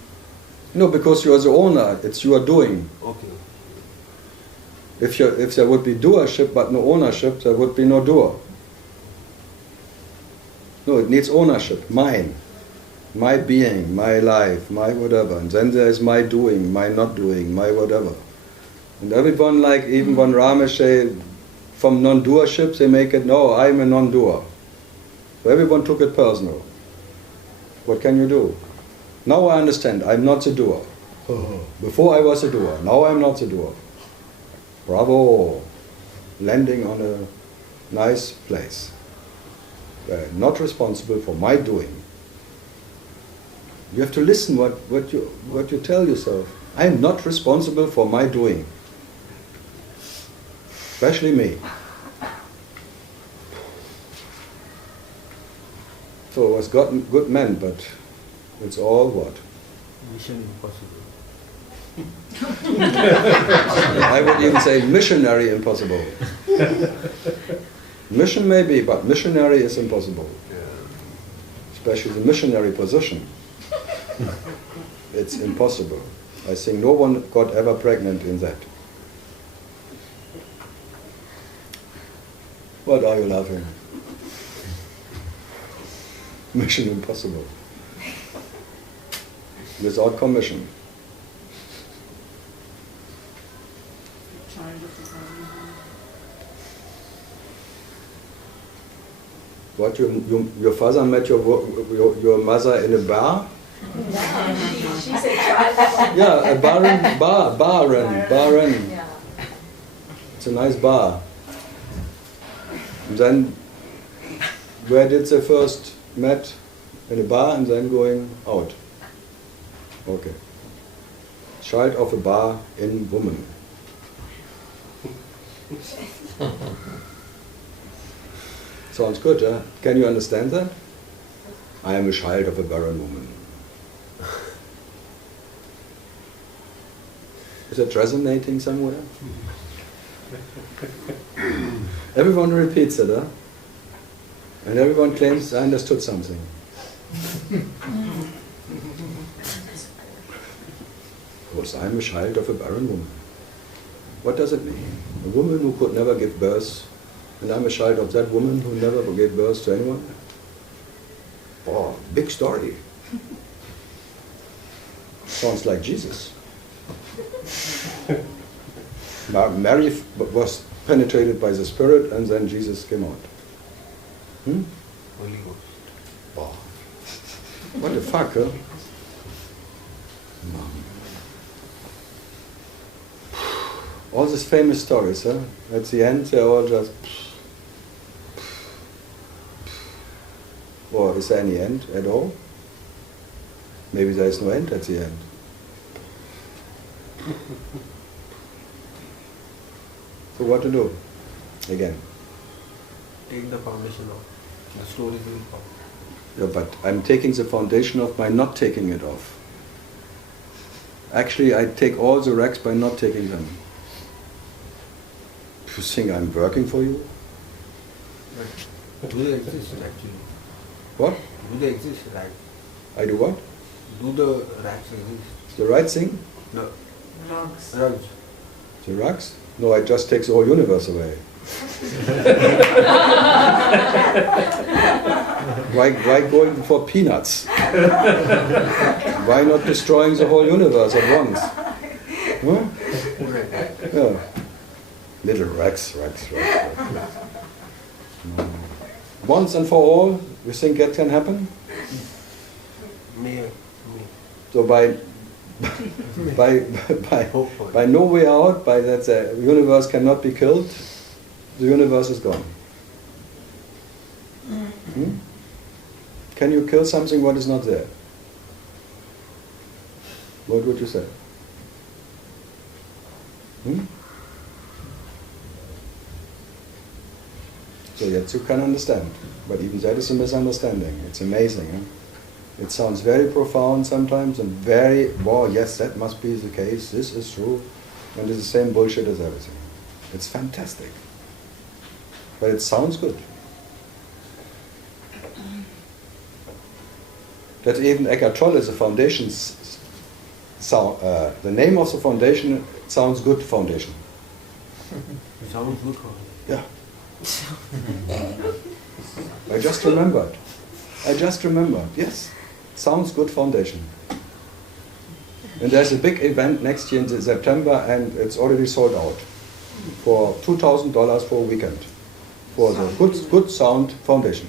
No, because you are the owner, it's your doing. Okay. If there would be doership but no ownership, there would be no doer. No, it needs ownership, mine. My being, my life, my whatever. And then there is my doing, my not doing, my whatever. And everyone, like even when Ramesh say, from non-doership, they make it, no, I'm a non-doer. So everyone took it personal. What can you do? Now I understand, I'm not the doer. Before I was a doer, now I'm not the doer. Bravo! Landing on a nice place. I'm not responsible for my doing. You have to listen what you tell yourself. I'm not responsible for my doing. Especially me. So it was good men, but it's all what? Mission impossible. I would even say missionary impossible. Mission maybe, but missionary is impossible. Especially the missionary position. It's impossible. I think no one got ever pregnant in that. What are you laughing? Mission impossible. Without commission. What, your father met your mother in a bar? She said child. Yeah, a baron. Yeah. It's a nice bar. And then, where did they first met? In a bar and then going out. Okay. Child of a bar in woman. Sounds good, huh? Can you understand that? I am a child of a barren woman. Is it resonating somewhere? Everyone repeats it, huh? And everyone claims I understood something. Of course, I'm a child of a barren woman. What does it mean? A woman who could never give birth, and I'm a child of that woman who never gave birth to anyone? Oh, big story. Sounds like Jesus. Mary was penetrated by the Spirit and then Jesus came out. Holy Ghost. Oh. What the fuck, huh? All these famous stories, huh? At the end they're all just... Or is there any end at all? Maybe there is no end at the end. So what to do? Again. Take the foundation off. The stories will come. Yeah, but I'm taking the foundation off by not taking it off. Actually, I take all the rags by not taking them. You think I'm working for you? But do they exist actually? What? Do they exist, right? I do what? Do the racks exist? The right thing? No. Rugs. Rugs. The rugs? No, I just take the whole universe away. Why going for peanuts? Why not destroying the whole universe at once? Huh? Yeah. Little rags. No. Once and for all, you think that can happen? Me. So by no way out, by that the universe cannot be killed, the universe is gone. Can you kill something what is not there? What would you say? So yet you can understand, but even that is a misunderstanding. It's amazing. Huh? It sounds very profound sometimes and very, wow, yes, that must be the case, this is true, and it's the same bullshit as everything. It's fantastic. But it sounds good. That even Eckhart Tolle is the foundation's sound, the name of the foundation sounds good foundation. It sounds good for me. Yeah. I just remembered. Yes. Sounds good foundation. And there's a big event next year in September and it's already sold out for $2,000 for a weekend for the good sound foundation.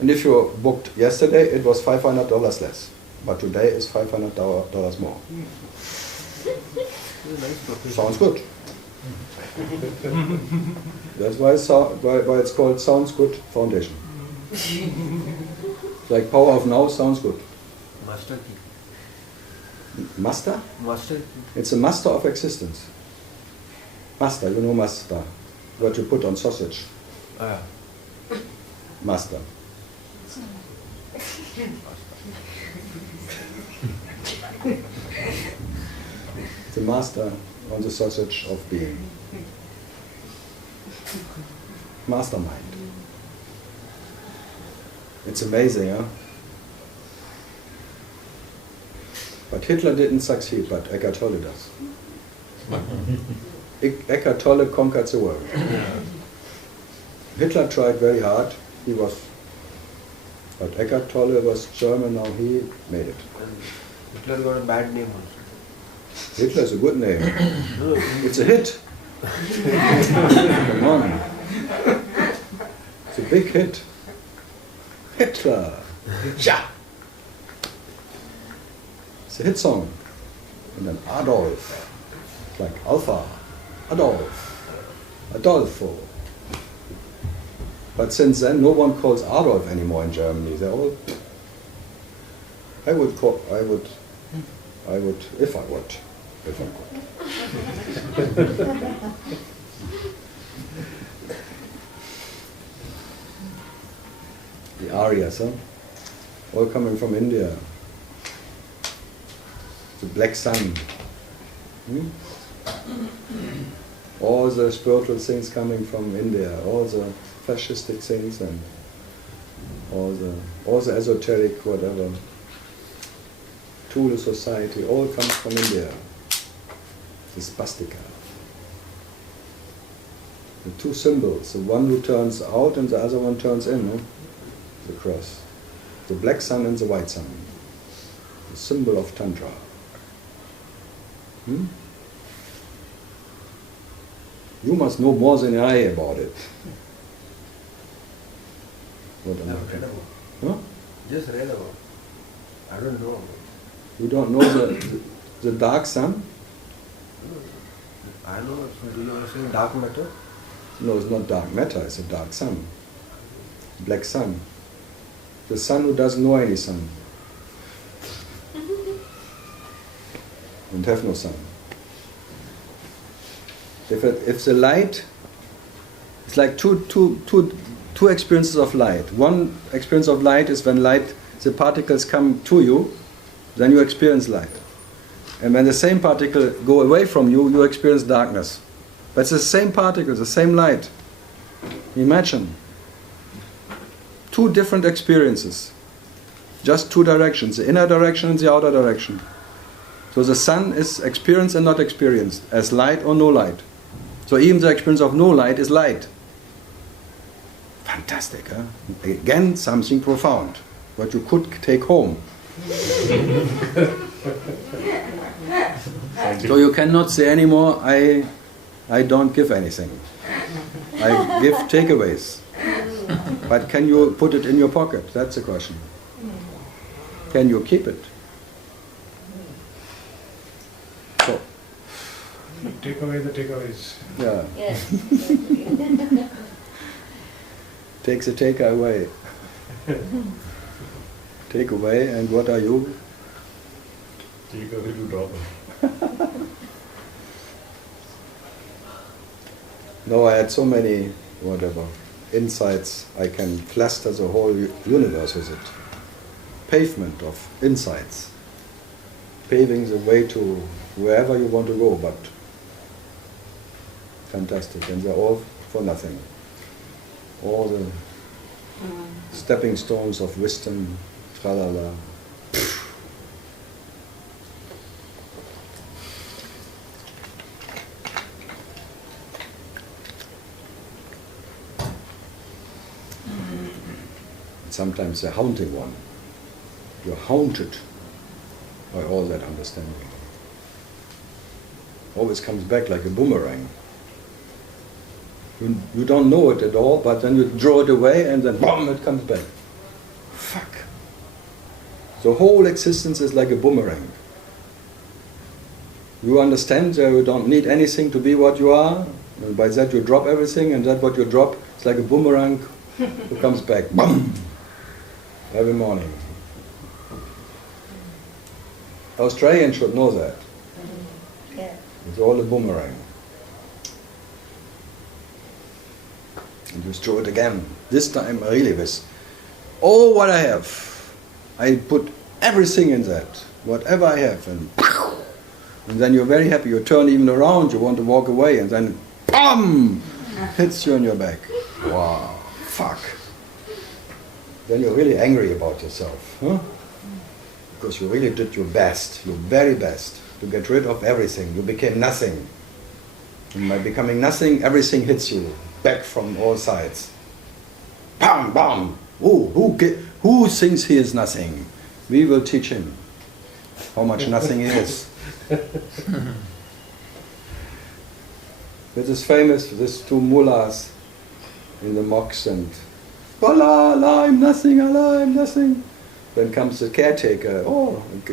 And if you booked yesterday, it was $500 less. But today is $500 more. Sounds good. That's why it's called Sounds Good Foundation. Like Power of Now sounds good. Master key. Master? Master key. It's a master of existence. Master, you know master. What you put on sausage. Master. the master on the sausage of being. Mastermind. It's amazing, huh? But Hitler didn't succeed, but Eckhart Tolle does. Eckhart Tolle conquered the world. Hitler tried very hard, but Eckhart Tolle was German, now he made it. Hitler got a bad name also. Hitler's a good name. It's a hit. Come on. It's a big hit. Hitler. Ja. It's a hit song. And then Adolf. It's like Alpha. Adolfo. But since then, no one calls Adolf anymore in Germany. They're all. I would, if I could. The Aryas, huh? All coming from India. The black sun. All the spiritual things coming from India, all the fascistic things and all the esoteric whatever. Thule society, all comes from India. The swastika. The two symbols, the one who turns out and the other one turns in, no? The cross. The black sun and the white sun. The symbol of Tantra. You must know more than I about it. What am I I've read about. Huh? Just read about. I don't know about. You don't know the dark sun? I know. Do you understand dark matter? No, it's not dark matter, it's a dark sun. Black sun. The sun who doesn't know any sun. And have no sun. If the light, it's like two experiences of light. One experience of light is when the particles come to you, then you experience light. And when the same particle go away from you, you experience darkness. But it's the same particles, the same light. Imagine. Two different experiences. Just two directions, the inner direction and the outer direction. So the sun is experienced and not experienced, as light or no light. So even the experience of no light is light. Fantastic, huh? Again, something profound, what you could take home. So you cannot say anymore, I don't give anything. I give takeaways. But can you put it in your pocket? That's the question. Can you keep it? So, Take away the takeaways. yeah. Yes. Take the take away. Take away, and what are you? Take away to drop. No, I had so many, insights. I can cluster the whole universe with it. Pavement of insights. Paving the way to wherever you want to go, but fantastic. And they're all for nothing. All the stepping stones of wisdom, tralala. Sometimes the haunting one. You're haunted by all that understanding. Always comes back like a boomerang. You don't know it at all, but then you draw it away and then boom, it comes back. Fuck. The whole existence is like a boomerang. You understand that you don't need anything to be what you are, and by that you drop everything, and that what you drop is like a boomerang who comes back. Boom! Every morning. Australians should know that. Yeah. It's all a boomerang. And you throw it again. This time really with all what I have. I put everything in that. Whatever I have. And And then you're very happy, you turn even around, you want to walk away, and then BAM! Hits you on your back. Wow, fuck. Then you're really angry about yourself, huh? Because you really did your best, your very best, to get rid of everything. You became nothing. And by becoming nothing, everything hits you back from all sides. Bam, bam! Who thinks he is nothing? We will teach him how much nothing he is. It is famous, these two mullahs in the mosques, and Allah, Allah, I'm nothing, Allah, I'm nothing. Then comes the caretaker,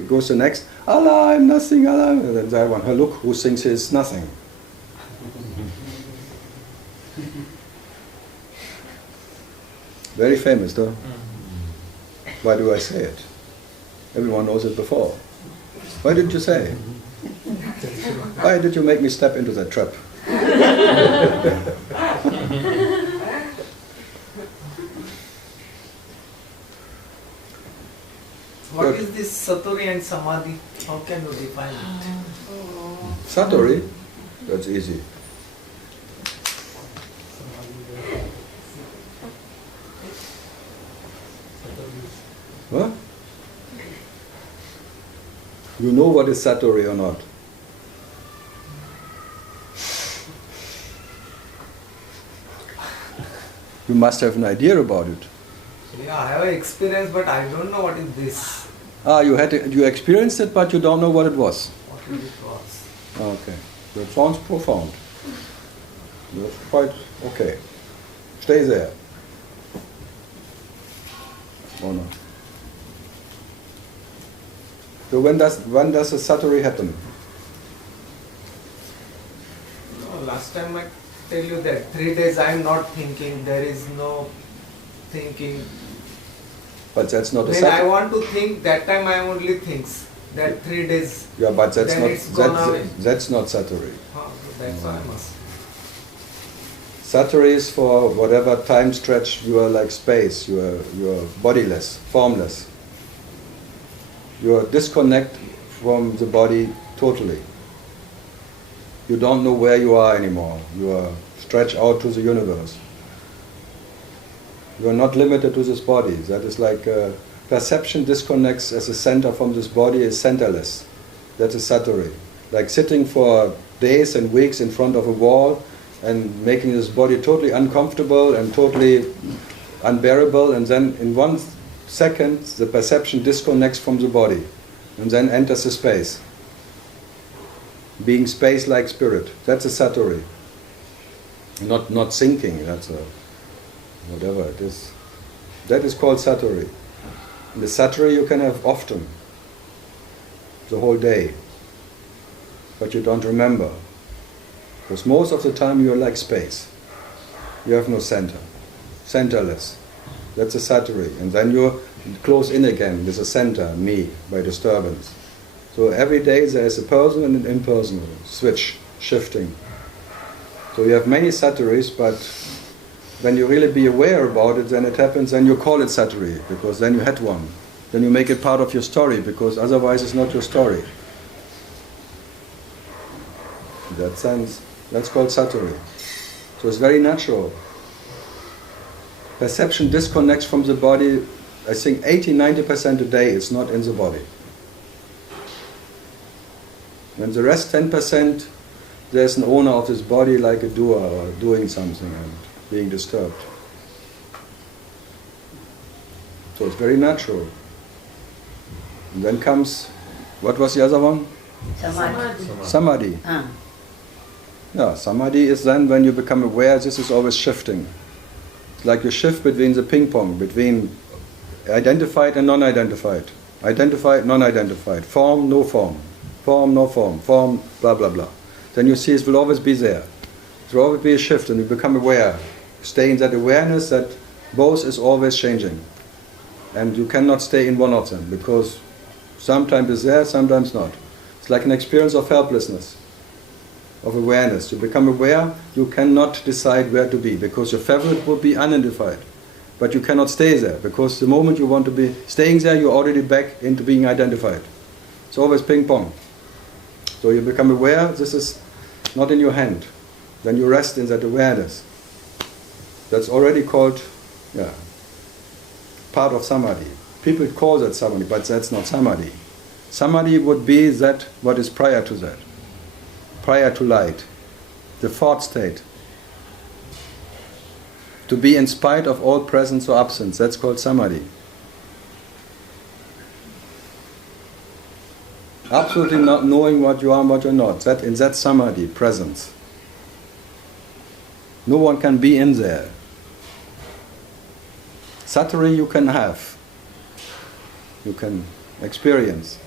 goes the next, Allah, I'm nothing, Allah. And then that one, look, who thinks he is nothing? Very famous, though. Why do I say it? Everyone knows it before. Why did you say? Why did you make me step into that trap? What is this Satori and Samadhi? How can you define it? Satori? That's easy. What? You know what is Satori or not? You must have an idea about it. Yeah, I have an experience, but I don't know what is this. You experienced it, but you don't know what it was. What it was. Okay, that sounds profound. That's quite okay. Stay there. Or not. So when does a Satori happen? No, last time I tell you that 3 days I am not thinking, there is no thinking. But that's not a When Satori. I want to think, that time I only thinks. That 3 days. Yeah, but that's then not it's gone away. that's not Satori. That's why I must. Satori is for whatever time stretch you are like space. You are bodiless, formless. You are disconnect from the body totally. You don't know where you are anymore. You are stretched out to the universe. You are not limited to this body. That is like perception disconnects as a center from this body, is centerless. That is Satori. Like sitting for days and weeks in front of a wall and making this body totally uncomfortable and totally unbearable, and then in 1 second the perception disconnects from the body and then enters the space. Being space-like spirit. That's a Satori. Not thinking, that's a whatever it is. That is called Satori. And the Satori you can have often, the whole day, but you don't remember. Because most of the time you are like space. You have no center. Centerless. That's a Satori. And then you close in again with a center, me, by disturbance. So every day there is a personal and an impersonal switch, shifting. So you have many Satoris, but when you really be aware about it, then it happens, then you call it Satori, because then you had one. Then you make it part of your story, because otherwise it's not your story. In that sense, that's called Satori. So it's very natural. Perception disconnects from the body, I think 80-90% a day, it's not in the body. And the rest 10%, there's an owner of this body like a doer or doing something and being disturbed. So it's very natural. And then comes, what was the other one? Samadhi. Yeah, Samadhi is then when you become aware this is always shifting. It's like you shift between the ping pong, between identified and non-identified. Identified, non-identified. Form, no form. Form, no form. Form, blah, blah, blah. Then you see it will always be there. It will always be a shift and you become aware. Stay in that awareness that both is always changing. And you cannot stay in one of them because sometimes it's there, sometimes not. It's like an experience of helplessness, of awareness. To become aware, you cannot decide where to be because your favorite will be unidentified. But you cannot stay there because the moment you want to be staying there, you're already back into being identified. It's always ping pong. So you become aware, this is not in your hand. Then you rest in that awareness. That's already called, part of samadhi. People call that samadhi, but that's not samadhi. Samadhi would be that what is prior to that, prior to light, the thought state. To be in spite of all presence or absence, that's called samadhi. Absolutely not knowing what you are and what you're not. In that samadhi, presence. No one can be in there. Satori you can have. You can experience.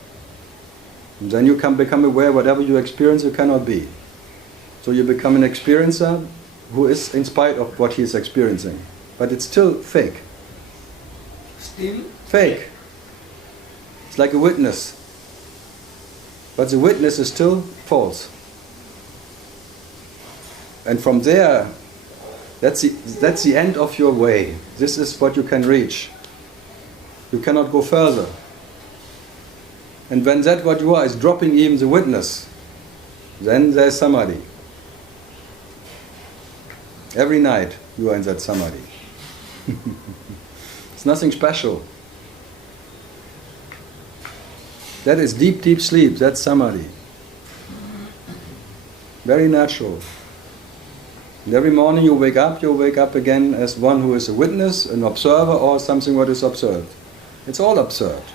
And then you can become aware whatever you experience you cannot be. So you become an experiencer who is in spite of what he is experiencing. But it's still fake. Still? Fake. It's like a witness. But the witness is still false. And from there, that's the end of your way. This is what you can reach. You cannot go further. And when that what you are is dropping even the witness, then there's samadhi. Every night you are in that samadhi. It's nothing special. That is deep, deep sleep. That's samadhi. Very natural. And every morning you wake up again as one who is a witness, an observer, or something what is observed. It's all observed.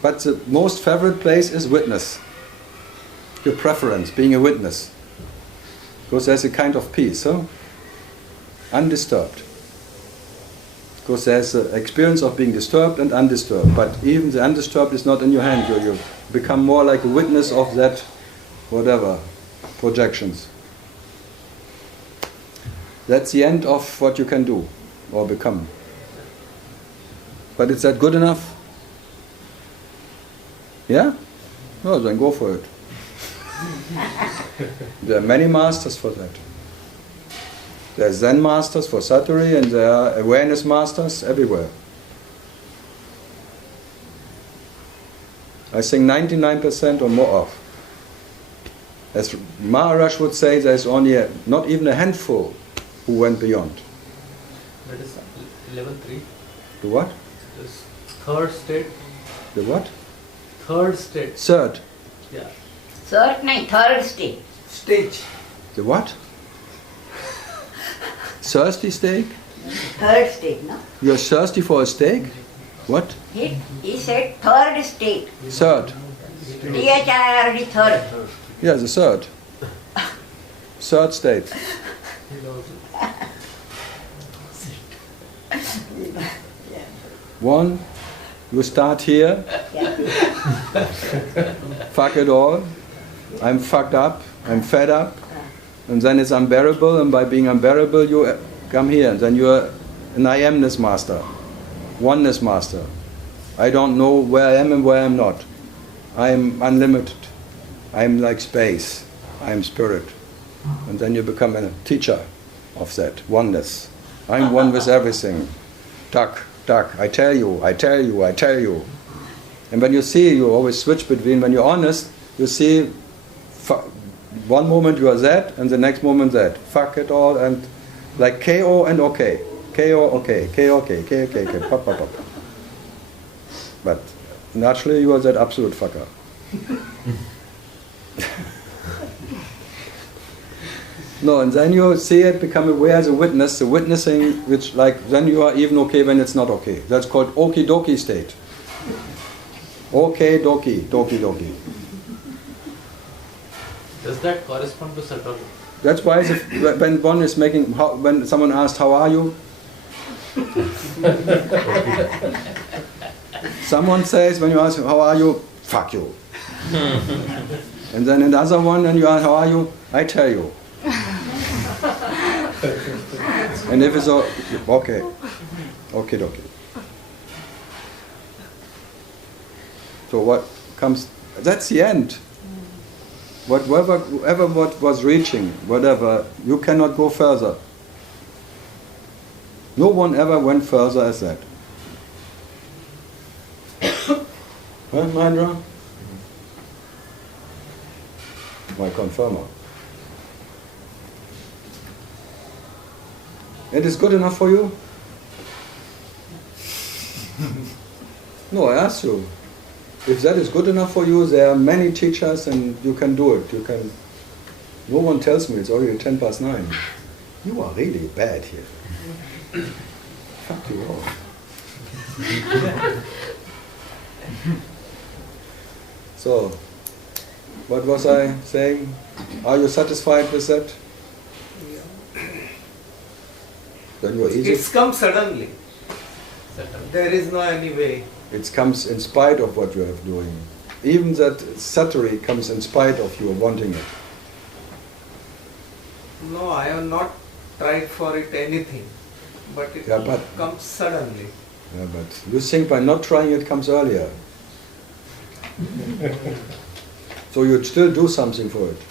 But the most favorite place is witness. Your preference, being a witness. Because there's a kind of peace, undisturbed. Because there's the experience of being disturbed and undisturbed. But even the undisturbed is not in your hand. You become more like a witness of that, whatever, projections. That's the end of what you can do or become. But is that good enough? Yeah? No, then go for it. There are many masters for that. There are Zen masters for Satori and there are awareness masters everywhere. I think 99% or more of. As Maharaj would say, there's only not even a handful who went beyond. That is level 3. The what? This third state. The what? Third state. Third. Yeah. Third state. Stage. The what? Thirsty steak? Third state, no? You're thirsty for a steak? What? He said third state. Third. T-H-I-R-D, third. Yeah, the third. Third state. One, you start here. Fuck it all. I'm fucked up. I'm fed up. And then it's unbearable, and by being unbearable, you come here. And then you're an I amness master, oneness master. I don't know where I am and where I'm not. I'm unlimited. I'm like space. I'm spirit. And then you become a teacher of that oneness. I'm one with everything. Tuck, tuck. I tell you, I tell you, I tell you. And when you see, you always switch between. When you're honest, you see. One moment you are that, and the next moment that. Fuck it all, and like KO and OK. KO, OK, KO, OK, KO, OK, pop, pop, pop. But naturally you are that absolute fucker. No, and then you see it, become aware as a witness, the witnessing, which then you are even okay when it's not okay. That's called okie dokie state. Okay, dokie, dokie, dokie. Does that correspond to Satori? That's why when one is when someone asks, how are you? Someone says, when you ask, how are you? Fuck you. And then another one, and you ask, how are you? I tell you. And if it's okay, okay. So what comes, that's the end. Whatever what was reaching, whatever, you cannot go further. No one ever went further as that. Huh, Mahendra? my confirmer. It is good enough for you? No, I ask you. If that is good enough for you, there are many teachers and you can do it. You can. No one tells me it's already 9:10. You are really bad here. Fuck you all. So, what was I saying? Are you satisfied with that? Then you are easy. It's come suddenly. There is no any way. It comes in spite of what you are doing. Even that saturi comes in spite of you wanting it. No, I have not tried for it anything. But it comes suddenly. Yeah, but you think by not trying it comes earlier. So you'd still do something for it.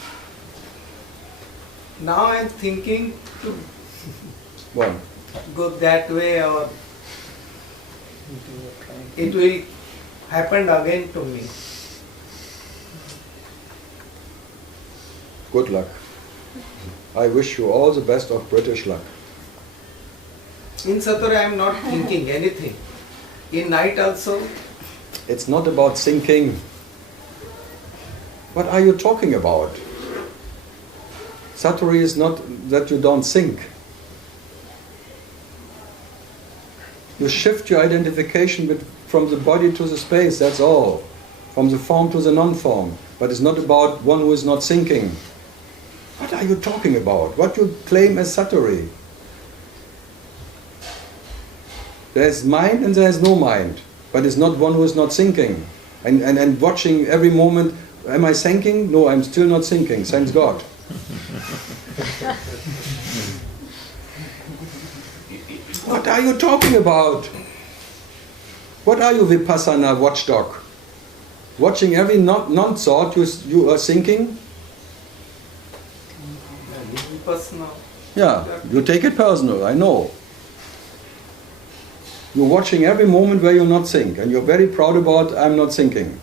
Now I am thinking to What? go that way, or it will happen again to me. Good luck. I wish you all the best of British luck. In Satori I am not thinking anything. In night also. It's not about thinking. What are you talking about? Saturi is not that you don't think. You shift your identification from the body to the space, that's all. From the form to the non-form. But it's not about one who is not thinking. What are you talking about? What you claim as Saturi? There's mind and there's no mind. But it's not one who is not thinking. And watching every moment, am I thinking? No, I'm still not thinking, thanks God. What are you talking about? What are you, Vipassana watchdog? Watching every non-thought you are thinking? Vipassana. Yeah, you take it personal, I know. You're watching every moment where you not think, and you're very proud about I'm not thinking.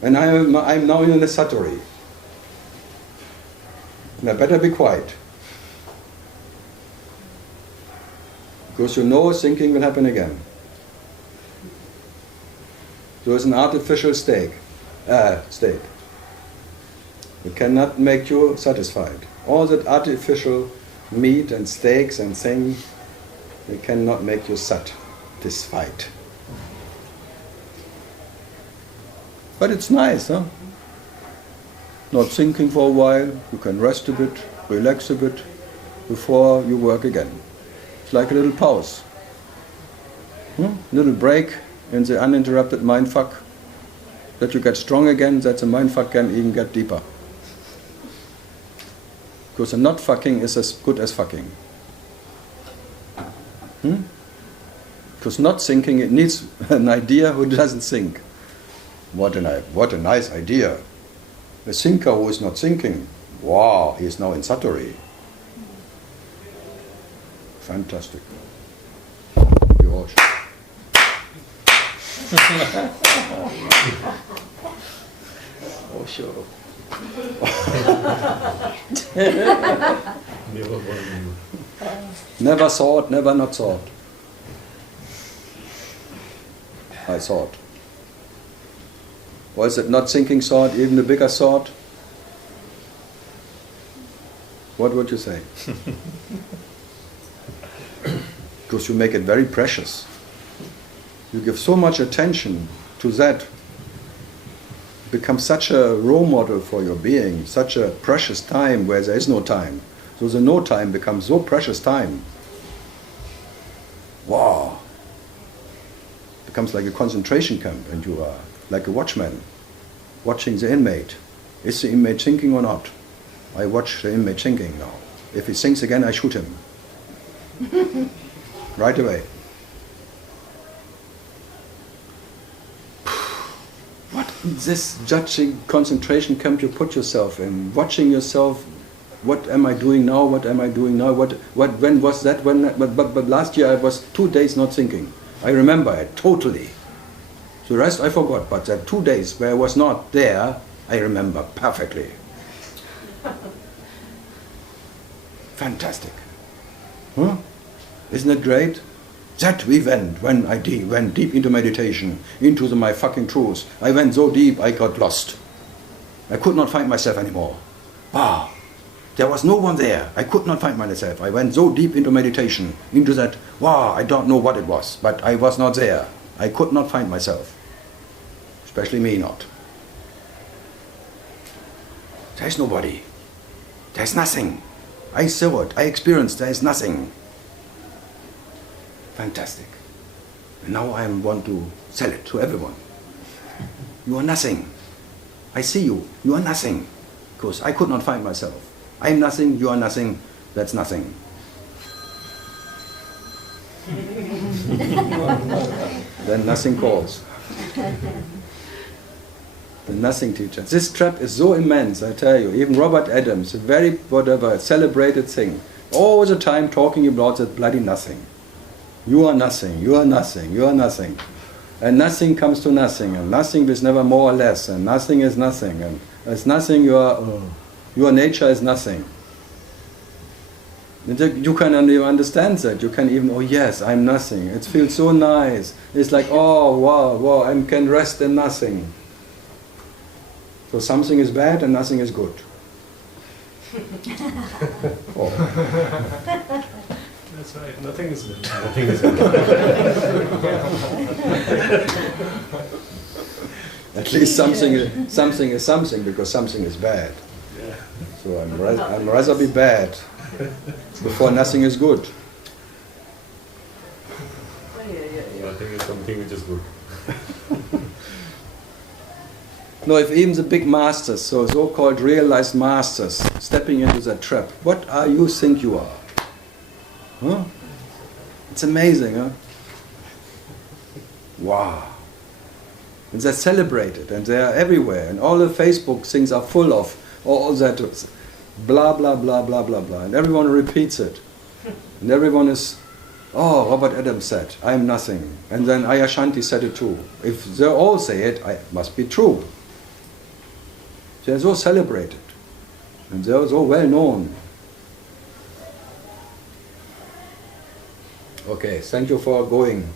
And I'm now in a Saturi. And I better be quiet. Because you know thinking will happen again. So it's an artificial state. It cannot make you satisfied. All that artificial meat and steaks and things, they cannot make you satisfied. But it's nice, huh? Not thinking for a while, you can rest a bit, relax a bit, before you work again. It's like a little pause. Little break in the uninterrupted mindfuck. That you get strong again, that the mindfuck can even get deeper. Because the not fucking is as good as fucking. Because not thinking, it needs an idea who doesn't think. What a nice idea. A thinker who is not thinking. Wow, he is now in Saturi. Fantastic. George. Oh, sure. Never thought, never not thought. I thought. Was it not thinking thought, even the bigger thought? What would you say? Because you make it very precious. You give so much attention to that. It becomes such a role model for your being, such a precious time where there is no time. So the no time becomes so precious time. Wow. Becomes like a concentration camp, and you are like a watchman watching the inmate. Is the inmate thinking or not? I watch the inmate thinking now. If he thinks again, I shoot him. Right away. What is this judging concentration camp you put yourself in? Watching yourself, what am I doing now? What am I doing now? When was that? But last year I was 2 days not thinking. I remember it totally. The rest I forgot, but that 2 days where I was not there, I remember perfectly. Fantastic. Huh? Isn't it great? That we went when I went deep into meditation, into my fucking truth. I went so deep I got lost. I could not find myself anymore. Wow. There was no one there. I could not find myself. I went so deep into meditation, into that, wow, I don't know what it was, but I was not there. I could not find myself. Especially me not. There's nobody. There's nothing. I saw it. I experienced there is nothing. Fantastic. And now I want to sell it to everyone. You are nothing. I see you. You are nothing. Because I could not find myself. I am nothing. You are nothing. That's nothing. Then nothing calls. The nothing teacher. This trap is so immense, I tell you. Even Robert Adams, a very celebrated thing, all the time talking about that bloody nothing. You are nothing, you are nothing, you are nothing. And nothing comes to nothing, and nothing is never more or less, and nothing is nothing. And as nothing, your nature is nothing. You can even understand that. You can even, oh yes, I'm nothing. It feels so nice. It's like, oh wow, I can rest in nothing. So something is bad and nothing is good. Oh. That's right, nothing is good. Nothing is good. At least something is something, because something is bad. Yeah. So I'd rather be bad before nothing is good. Nothing is something which is good. No, if even the big masters, so-called realized masters, stepping into that trap, what are you think you are? Huh? It's amazing, huh? Wow. And they're celebrated, and they are everywhere, and all the Facebook things are full of all that blah, blah, blah, blah, blah, blah, and everyone repeats it. And everyone is, oh, Robert Adams said, I am nothing. And then Ayashanti said it too. If they all say it, it must be true. They're so celebrated, and they're so well known. Okay, thank you for going.